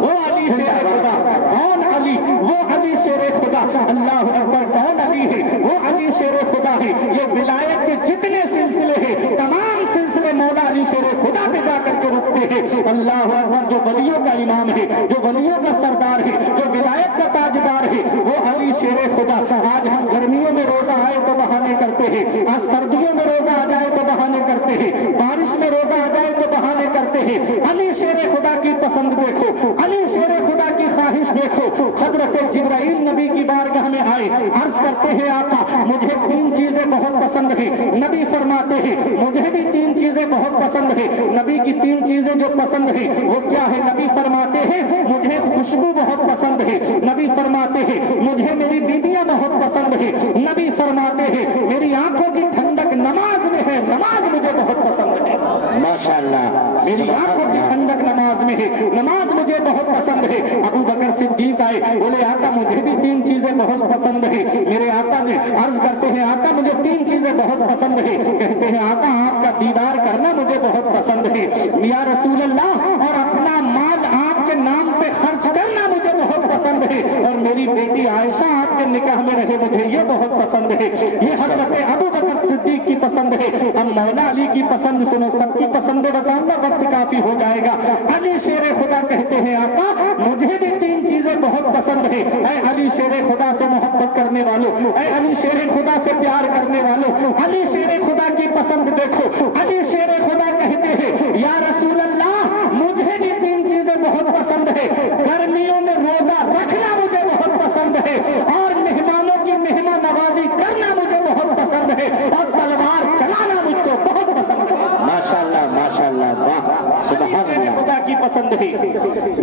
وہ علی شیر خدا، کون علی؟ وہ علی شیر خدا، اللہ اکبر، کون علی ہے؟ وہ علی شیر خدا ہے۔ یہ ولایت کے جتنے سلسلے ہیں تمام سلسلے مولا علی شیر خدا پہ جا کر کے رکتے ہیں۔ اللہ اکبر، جو ولیوں کا امام ہے، جو ولیوں کا سردار ہے، جو ولایت کا تاجدار ہے، وہ علی شیر خدا۔ آج ہم گرمیوں میں روزہ آئے تو بہانے کرتے ہیں، آج سردیوں میں روزہ آ جائے تو بہانے کرتے ہیں، بارش میں روزہ آ جائے تو بہانے کرتے ہیں۔ علی شیر خدا کی پسند دیکھو، علی شیر خدا کی خواہش دیکھو۔ حضرت جبرائیل نبی کی بارگاہ میں آئے، عرض کرتے ہیں آقا مجھے 3 چیزیں بہت پسند ہیں۔ نبی فرماتے ہیں مجھے بھی 3 چیزیں بہت پسند ہیں۔ نبی کی 3 چیزیں جو پسند ہیں وہ کیا ہے؟ نبی فرماتے ہیں مجھے خوشبو بہت پسند ہے، نبی فرماتے ہیں مجھے میری بیویاں بہت پسند ہے، نبی فرماتے ہیں میری آنکھوں کی ٹھنڈک نماز میں ہے، نماز مجھے بہت پسند ہے۔ ماشاءاللہ، میری آنکھوں کی ٹھنڈک نماز میں ہے، نماز مجھے بہت پسند ہے۔ ابو بکر صدیق آئے، بولے آقا مجھے بھی 3 چیزیں بہت پسند ہے۔ میرے آقا نے عرض کرتے ہیں آقا مجھے 3 چیزیں بہت پسند ہے۔ کہتے ہیں آقا آپ کا دیدار کرنا مجھے بہت پسند ہے یا رسول اللہ، اور اپنا مال آپ کے نام پہ خرچ کرنا مجھے بہت پسند ہے، اور میری بیٹی عائشہ آپ کے نکاح میں رہے مجھے یہ بہت پسند ہے۔ یہ حضرت ابو بکر صدیق کی پسند ہے۔ اب مولا علی کی پسند سنو، سب کی پسندیں بتاؤں گا وقت کافی ہو جائے گا۔ علی شیر خدا کہتے ہیں آقا مجھے بھی 3 چیزیں بہت پسند ہے۔ اے علی شیر خدا سے محبت کرنے والوں، اے علی شیر خدا سے پیار کرنے والوں، علی شیر خدا کی پسند دیکھو۔ علی شیر خدا کہتے ہیں یا رسول اللہ مجھے بھی 3 چیزیں بہت پسند ہے، گرمیوں میں روزہ رکھنا مجھے بہت پسند ہے، اور مہمانوں کی مہمان نوازی کرنا مجھے بہت پسند ہے، اور تلوار چلانا مجھ کو بہت پسند ہے۔ ماشاءاللہ، ماشاءاللہ، واہ، سبحان اللہ۔ خدا کی پسند ہے،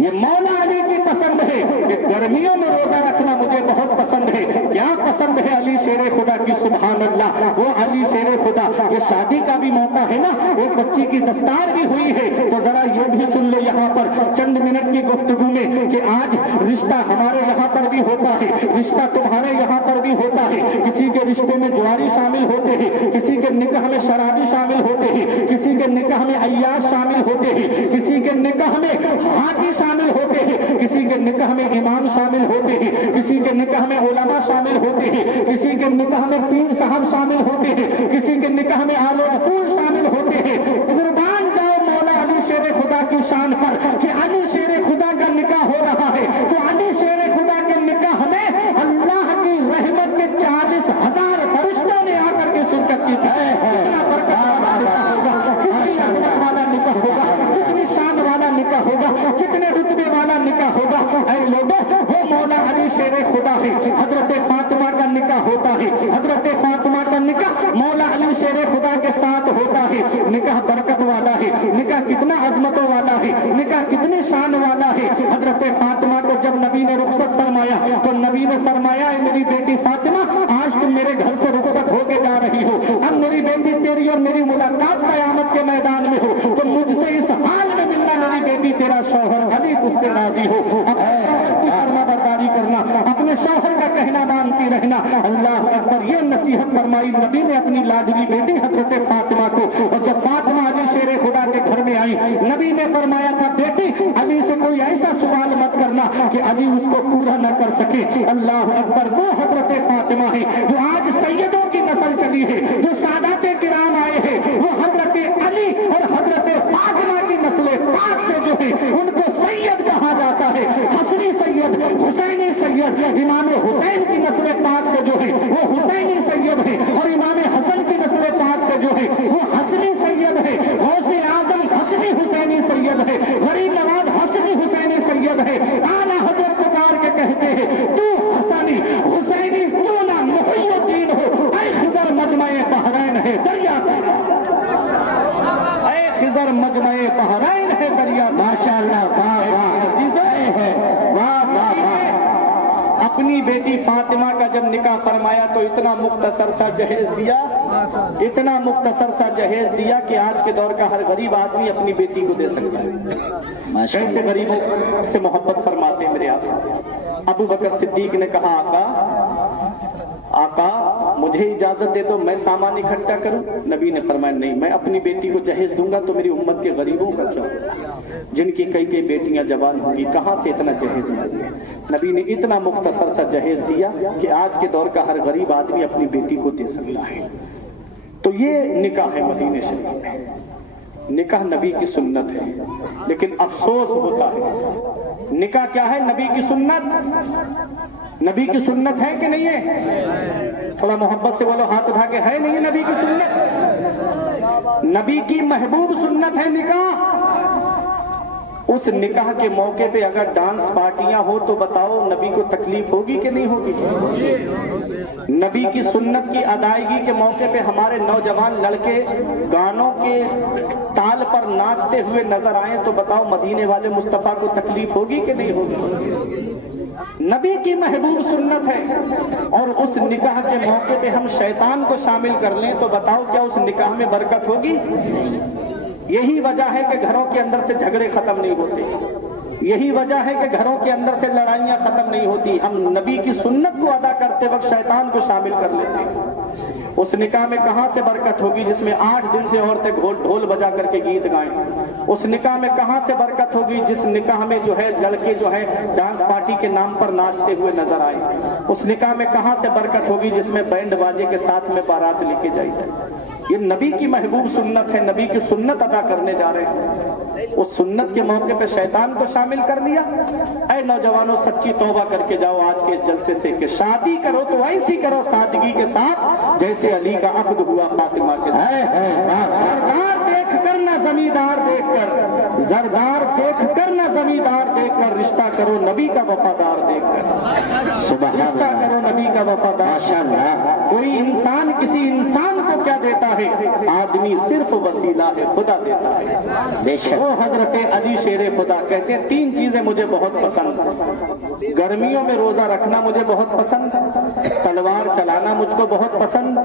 یہ مولا علی کی پسند ہے کہ گرمیوں میں روزہ رکھنا مجھے بہت پسند ہے۔ کیا پسند ہے علی شیر خدا کی؟ سبحان اللہ، وہ علی شیر خدا۔ یہ شادی کا بھی موقع ہے نا، ایک بچی کی دستار بھی ہوئی ہے، تو ذرا یہ بھی سن لے یہاں پر چند منٹ کی گفتگو میں کہ آج رشتہ ہمارے یہاں پر بھی ہوتا ہے، رشتہ تمہارے یہاں پر بھی ہوتا ہے۔ کسی کے رشتے میں جواری شامل ہوتے ہیں، کسی کے نکاح میں شرابی شامل ہوتے ہیں، کسی کے نکاح میں عیاش شامل ہوتے ہیں، کسی کے نکاح میں حاجی شامل ہوتے ہیں، کسی کے نکاح میں امام شامل ہوتے ہیں، کسی کے نکاح میں علماء شامل ہوتے ہیں، کسی کے نکاح میں پیر صاحب شامل ہوتے ہیں، کسی کے نکاح میں آل رسول شامل ہوتے ہیں۔ قربان جاؤ مولا علی شیر خدا کی شان پر کہ علی شیر خدا کا نکاح ہو رہا ہے، تو علی شیر خدا کے نکاح میں اللہ کی رحمت کے 40,000 فرشتوں نے آ کر کے شرکت کی ہے۔ کتنا برکت والا نکاح ہوگا، کتنی عظمت والا نکاح ہوگا، کتنی شان والا نکاح ہوگا، کتنے رتبے والا نکاح ہوگا۔ اے لوگوں وہ مولا علی شیر خدا ہے۔ حضرت فاطمہ کا نکاح ہوتا ہے، حضرت فاطمہ کا نکاح مولا علی شیر خدا کے ساتھ ہوتا ہے۔ نکاح برکت والا ہے، نکاح کتنا عظمتوں والا ہے، نکاح کتنی شان والا ہے۔ حضرت فاطمہ کو جب نبی نے رخصت فرمایا تو نبی نے فرمایا اے میری بیٹی فاطمہ آج تم میرے گھر سے رخصت ہو کے جا رہی ہو، اب میری بیٹی تیری اور میری ملاقات قیامت کے میدان میں ہو، تو مجھ سے اس حال میں ملنا میری بیٹی تیرا شوہر علی تجھ سے راضی ہو۔ اب فرما برداری کرنا، اپنے شوہر کا کہنا مانتی رہنا۔ اللہ اکبر، یہ نصیحت فرمائی نبی نے اپنی لاڈلی بیٹی حضرت فاطمہ کو۔ اور جب فاطمہ علی شیر خدا کے گھر میں آئی نبی نے فرمایا تھا بیٹی علی سے کوئی ایسا سوال مت کرنا کہ علی اس کو پورا نہ کر سکے۔ اللہ اکبر، وہ حضرت فاطمہ ہے جو آج سیدوں کی نسل چلی ہے، جو سادات کرام آئے ہیں، وہ حضرت علی اور حضرت فاطمہ کی نسل پاک سے جو ہے ان کو سید کہا جاتا ہے۔ حسنی سید حسینی سید امام حسین کی نسل پاک سے جو ہے وہ حسینی سید ہے، اور امام حسن کی نسل پاک سے جو ہے وہ حسنی سید ہے، غوث اعظم حسنی حسینی سید ہے، غریب نواز حسنی حسینی سید ہے۔ اعلیٰ حضرت پکار کے کہتے ہیں تو حسنی حسینی کیوں نہ محی الدین ہو، اے خضر مجمع بحرین ہے دریا، اے خضر مجمع بحرین ہے دریا۔ ماشاءاللہ، واہ واہ ہے، واہ واہ واہ۔ اپنی بیٹی فاطمہ کا جب نکاح فرمایا تو اتنا مختصر سا جہیز دیا، اتنا مختصر سا جہیز دیا کہ آج کے دور کا ہر غریب آدمی اپنی بیٹی کو دے سکتا ہے۔ کیسے غریبوں سے محبت فرماتے ہیں میرے آقا۔ ابو بکر صدیق نے کہا آقا مجھے اجازت دے دو میں سامان اکٹھا کروں۔ نبی نے فرمایا نہیں، میں اپنی بیٹی کو جہیز دوں گا تو میری امت کے غریبوں کا کیا ہوگا، جن کی کئی کئی بیٹیاں جوان ہوں گی، کہاں سے اتنا جہیز ملے؟ نبی نے اتنا مختصر سا جہیز دیا کہ آج کے دور کا ہر غریب آدمی اپنی بیٹی کو دے سکتا ہے۔ تو یہ نکاح ہے مدینہ شریف میں، نکاح نبی کی سنت ہے، لیکن افسوس ہوتا ہے نکاح کیا ہے؟ نبی کی سنت، نبی کی سنت ہے کہ نہیں ہے؟ تھوڑا محبت سے بولو، ہاتھ اٹھا کے، ہے نہیں ہے نبی کی سنت؟ نبی کی محبوب سنت ہے نکاح۔ اس نکاح کے موقع پہ اگر ڈانس پارٹیاں ہو تو بتاؤ نبی کو تکلیف ہوگی کہ نہیں ہوگی؟ نبی کی سنت کی ادائیگی کے موقع پہ ہمارے نوجوان لڑکے گانوں کے تال پر ناچتے ہوئے نظر آئیں تو بتاؤ مدینے والے مصطفیٰ کو تکلیف ہوگی کہ نہیں ہوگی؟ نبی کی محبوب سنت ہے، اور اس نکاح کے موقع پہ ہم شیطان کو شامل کر لیں تو بتاؤ کیا اس نکاح میں برکت ہوگی؟ یہی وجہ ہے کہ گھروں کے اندر سے جھگڑے ختم نہیں ہوتے، یہی وجہ ہے کہ گھروں کے اندر سے لڑائیاں ختم نہیں ہوتی، ہم نبی کی سنت کو ادا کرتے وقت شیطان کو شامل کر لیتے ہیں۔ اس نکاح میں کہاں سے برکت ہوگی جس میں 8 دن سے عورتیں ڈھول بجا کر کے گیت گائیں؟ اس نکاح میں کہاں سے برکت ہوگی جس نکاح میں جو ہے لڑکے جو ہے ڈانس پارٹی کے نام پر ناچتے ہوئے نظر آئے؟ اس نکاح میں کہاں سے برکت ہوگی جس میں بینڈ باجے کے ساتھ میں بارات لے کے جائی جائے؟ یہ نبی کی محبوب سنت ہے، نبی کی سنت ادا کرنے جا رہے ہیں، اس سنت کے موقع پہ شیطان کو شامل کر لیا۔ اے نوجوانوں سچی توبہ کر کے جاؤ آج کے اس جلسے سے کہ شادی کرو تو ایسی کرو سادگی کے ساتھ جیسے علی کا عقد ہوا فاطمہ کے ساتھ۔ زردار دیکھ کر نہ زمیندار دیکھ کر، زردار دیکھ کر نہ زمیندار دیکھ کر، رشتہ کرو نبی کا وفادار دیکھ کر، رشتہ کرو نبی کا وفادار۔ کوئی انسان کسی انسان کو کیا دیتا ہے؟ آدمی صرف وسیلہ ہے، خدا دیتا ہے۔ وہ حضرت علی شیر خدا کہتے ہیں 3 چیزیں مجھے بہت پسند، گرمیوں میں روزہ رکھنا مجھے بہت پسند، تلوار چلانا مجھ کو بہت پسند،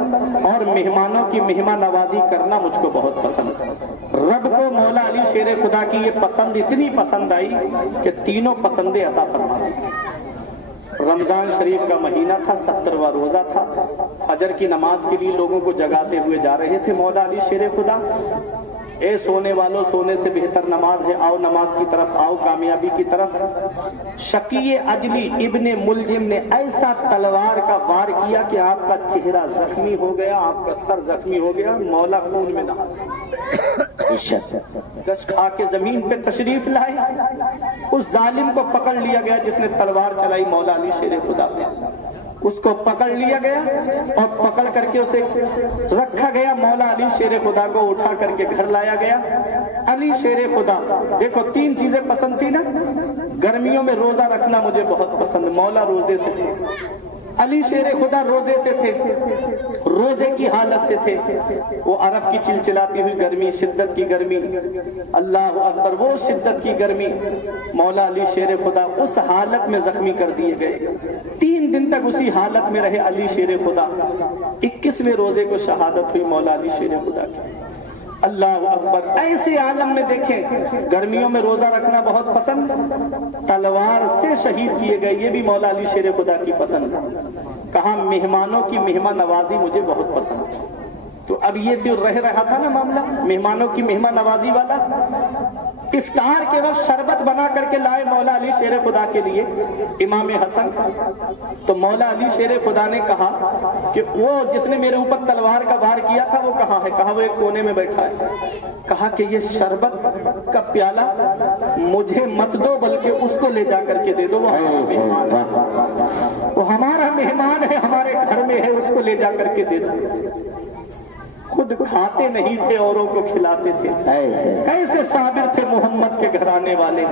اور مہمانوں کی مہمان نوازی کرنا مجھ کو بہت پسند۔ رب کو مولا علی شیر خدا کی یہ پسند اتنی پسند آئی کہ تینوں پسندیں عطا فرما دی۔ رمضان شریف کا مہینہ تھا، 70واں روزہ تھا، فجر کی نماز کے لیے لوگوں کو جگاتے ہوئے جا رہے تھے مولا علی شیر خدا۔ اے سونے والوں سونے سے بہتر نماز ہے، آؤ نماز کی طرف، آؤ کامیابی کی طرف۔ شقی اجلی ابن ملجم نے ایسا تلوار کا وار کیا کہ آپ کا چہرہ زخمی ہو گیا، آپ کا سر زخمی ہو گیا، مولا خون میں نہا گش کھا کے زمین پہ تشریف لائے۔ اس ظالم کو پکڑ لیا گیا جس نے تلوار چلائی مولا علی شیر خدا پہ، اس کو پکڑ لیا گیا اور پکڑ کر کے اسے رکھا گیا، مولا علی شیر خدا کو اٹھا کر کے گھر لایا گیا۔ علی شیر خدا، دیکھو 3 چیزیں پسند تھی نا، گرمیوں میں روزہ رکھنا مجھے بہت پسند، مولا روزے سے تھے، علی شیر خدا روزے سے تھے، روزے کی حالت سے تھے، وہ عرب کی چلچلاتی ہوئی گرمی، شدت کی گرمی، اللہ اکبر، وہ شدت کی گرمی، مولا علی شیر خدا اس حالت میں زخمی کر دیے گئے۔ 3 دن تک اسی حالت میں رہے علی شیر خدا۔ 21ویں روزے کو شہادت ہوئی مولا علی شیر خدا کی۔ اللہ اکبر، ایسے عالم میں دیکھیں گرمیوں میں روزہ رکھنا بہت پسند، تلوار سے شہید کیے گئے، یہ بھی مولا علی شیر خدا کی پسند۔ کہاں مہمانوں کی مہمان نوازی مجھے بہت پسند۔ تو اب یہ تو رہ رہا تھا نا معاملہ مہمانوں کی مہمان نوازی والا، इफ्तार के वक्त शरबत बना करके लाए मौला अली शेर खुदा के लिए इमाम हसन। तो मौला अली शेर खुदा ने कहा कि वो जिसने मेरे ऊपर तलवार का वार किया था वो कहाँ है? कहा वो एक कोने में बैठा है। कहा कि ये शरबत का प्याला मुझे मत दो बल्कि उसको ले जा करके दे दो, वो हमारा मेहमान है, वो हमारा मेहमान है, हमारे घर में है, उसको ले जा करके दे दो। खुद खाते नहीं थे, औरों को खिलाते थे। कैसे साबिर थे मोहम्मद के घराने वाले।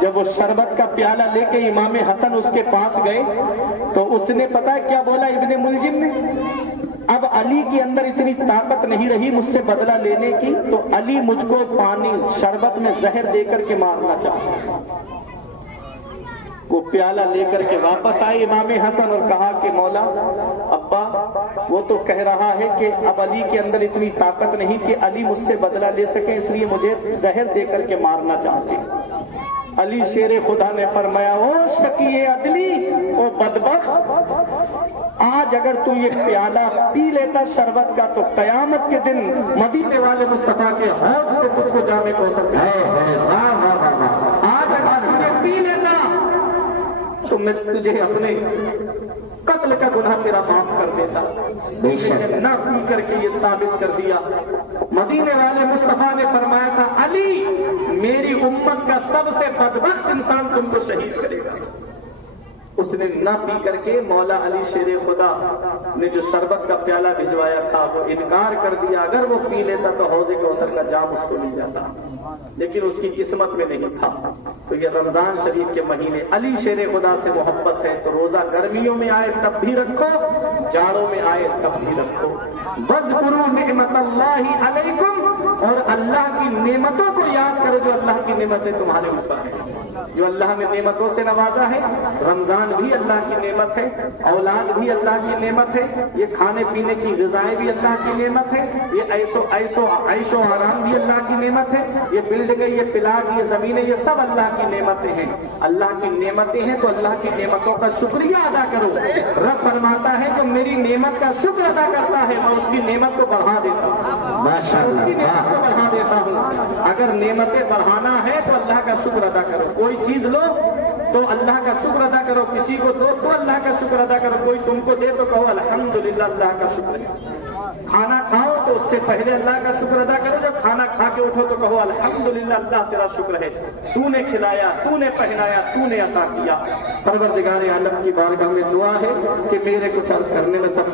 जब वो शरबत का प्याला लेके इमाम हसन उसके पास गए तो उसने पता है क्या बोला इब्ने मुलजिम ने? अब अली के अंदर इतनी ताकत नहीं रही मुझसे बदला लेने की, तो अली मुझको पानी शरबत में जहर देकर के मारना चाहता। वो प्याला लेकर के वापस आए इमाम हसन और कहा कि मौला अब्बा वो तो कह रहा है कि अब अली के अंदर इतनी ताकत नहीं कि अली मुझसे बदला ले सके, इसलिए मुझे जहर देकर के मारना चाहते। अली शेर खुदा ने फरमाया, ओ शकीए अदली, ओ बदबख्त, आज अगर तू ये प्याला पी लेता शरबत का तो कयामत के दिन मदीने वाले मुस्तफा के हौज से तुझको जाने को सकता है। आज अगर तू ये पी लेता तो मैं तुझे अपने कत्ल का गुनाह तेरा माफ कर देता। लेकिन ना पी करके ये साबित कर दिया। मदीने वाले मुस्तफा ने फरमाया था, अली मेरी उम्मत का सबसे बदबख्त इंसान तुमको शहीद करेगा। उसने ना पी करके मौला अली शेर खुदा ने जो शरबत का प्याला भिजवाया था वो इनकार कर दिया। अगर वो पी लेता तो हौज़े कौसर का जाम उसको मिल जाता, लेकिन उसकी किस्मत में नहीं था। तो ये रमजान शरीफ के महीने, अली शेर खुदा से मोहब्बत है तो रोजा गर्मियों में आए तब भी रखो, जाड़ों में आए तब भी रखो। वज़कुरू निअमतल्लाहि अलैकुम, और अल्लाह की नेमतों को याद करो जो अल्लाह की नेमतें तुम्हारे ऊपर है, जो अल्लाह ने नेमतों से नवाजा है। रमजान भी अल्लाह की नेमत है, औलाद भी अल्लाह की नेमत है, ये खाने पीने की ग़िज़ाएं भी अल्लाह की नेमत है, ये ऐशो आराम भी अल्लाह की नेमत है, ये बिल्डिंगें, ये प्लाट, ये जमीनें, ये सब अल्लाह की नेमतें हैं। अल्लाह की नेमतें हैं तो अल्लाह की नेमतों का शुक्रिया अदा करो। रब फरमाता है जो मेरी नेमत का शुक्र अदा करता है मैं उसकी नेमत को बढ़ा देता हूँ, उसकी नेमत को बढ़ा देता हूँ। अगर नेमतें बढ़ाना है तो अल्लाह का शुक्र अदा करो। कोई चीज लो तो अल्लाह का शुक्र अदा करो, किसी को दो तो अल्लाह का शुक्र अदा करो, कोई तुमको दे तो कहो अल्हम्दुलिल्लाह, अल्लाह का शुक्र है। खाना खाओ तो उससे पहले अल्लाह का शुक्र अदा करो, जब खाना खा के उठो तो कहो अल्हम्दुलिल्लाह, अल्लाह तेरा शुक्र है, तूने खिलाया, तूने पहनाया, तूने अता किया। परवरदिगार आलम की बारगाह में दुआ है कि मेरे कुछ अर्ज करने में सब